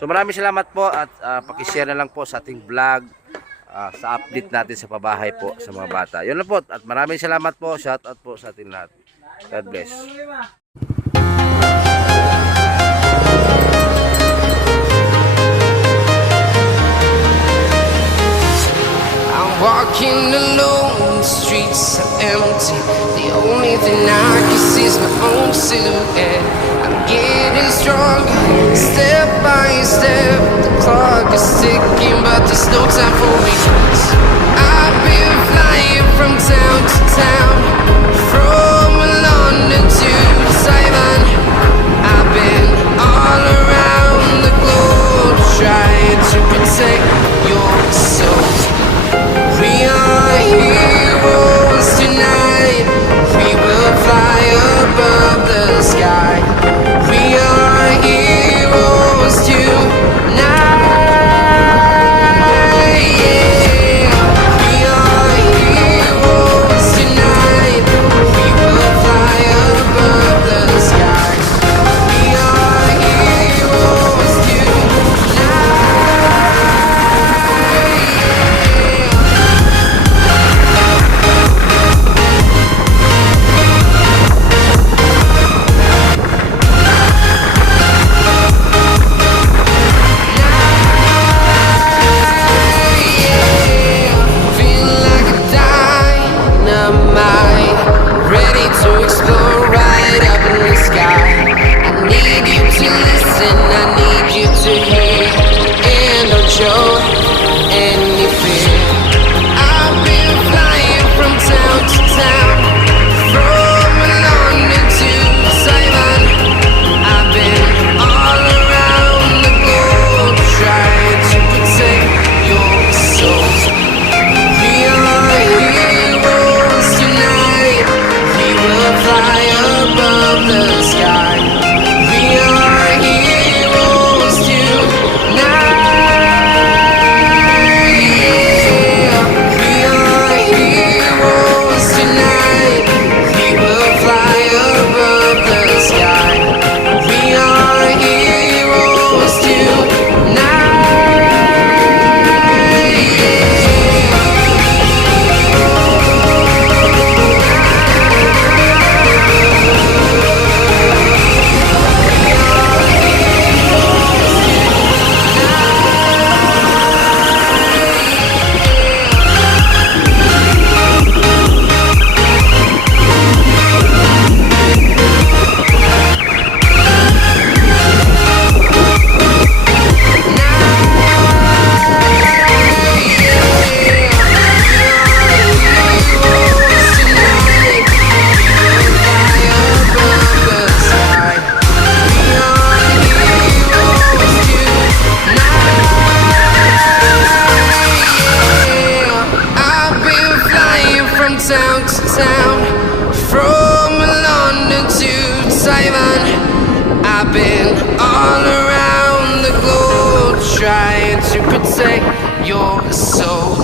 So maraming salamat po at paki-share na lang po sa ating vlog. Sa update natin sa pabahay po sa mga bata. Yun lang po at maraming salamat po. Shout out po sa atin lahat. God bless. I'm walking alone, the streets are empty. The only thing I can see is my own silhouette. I'm getting stronger, step by step. The clock is ticking, but there's no time for regrets. I've been flying from town to town, from London to Taiwan. I've been all around the globe trying to protect your soul. We are heroes tonight. We will fly above the sky. We are heroes tonight. Yeah, we are heroes my mind, ready to explore right up in the sky. I need you to listen, I need you to hear, and don't show any fear. I've been flying from town to town, from London to Taiwan. I've been all around the globe trying to protect your soul. We are heroes tonight. We will fly above the sky. We are heroes tonight. Yeah. We are heroes tonight. We will fly above the sky. We are heroes tonight. Yeah. I've been flying from town to town, from London to Taiwan. I've been all around the globe trying to protect your soul.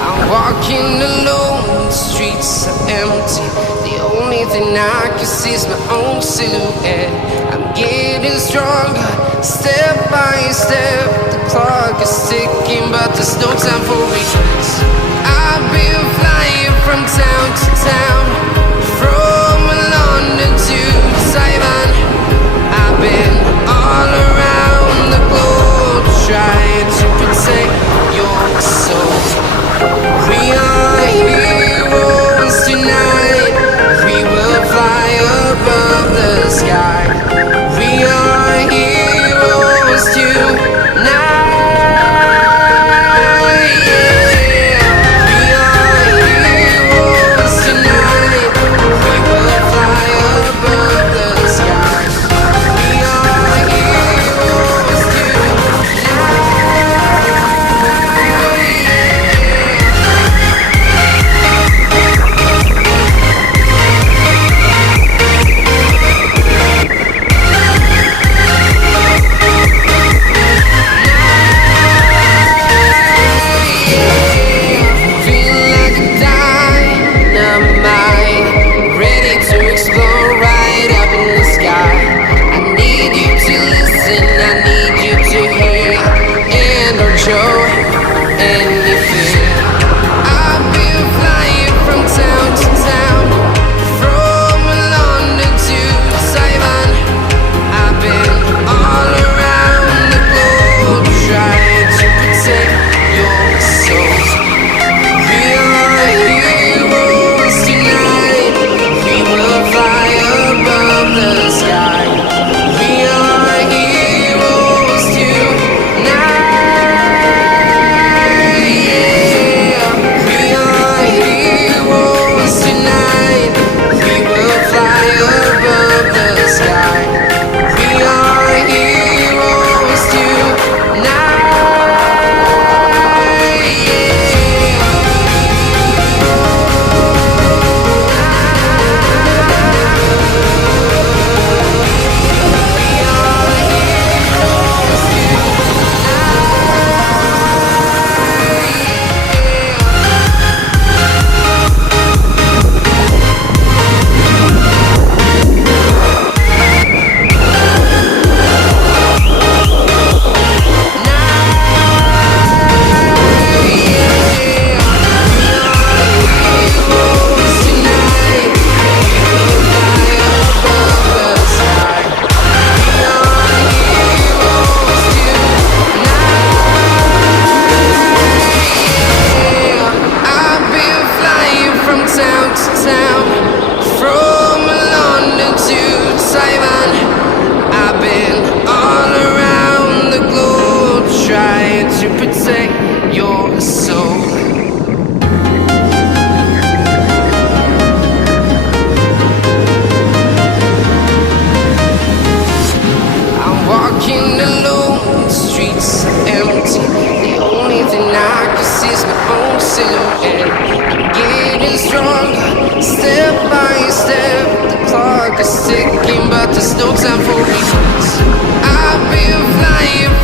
I'm walking alone, the streets are empty. The only thing I can see is my own silhouette. I'm getting stronger, step by step. The clock is ticking, but there's no time for regrets. I've been flying from town to town, from London to Taiwan. I've been all around the globe trying to protect your soul. We are heroes tonight. We will fly above the sky. We are heroes tonight. Yeah. We are heroes tonight.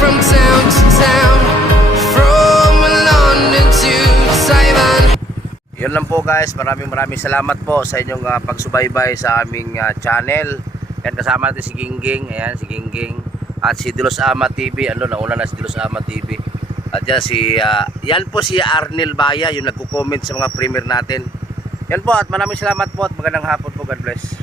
from town to town, from London to Taiwan. Yun lang po guys, maraming salamat po sa inyong pagsubaybay sa aming channel. Yan, kasama natin si Gingging, ayan si Gingging at si Dilos Ama TV. Ano, nauna na si Dilos Ama TV. At yan yan po si Arnel Baya, yung nagko-comment sa mga premiere natin. Yan po, at maraming salamat po at magandang hapon po. God bless.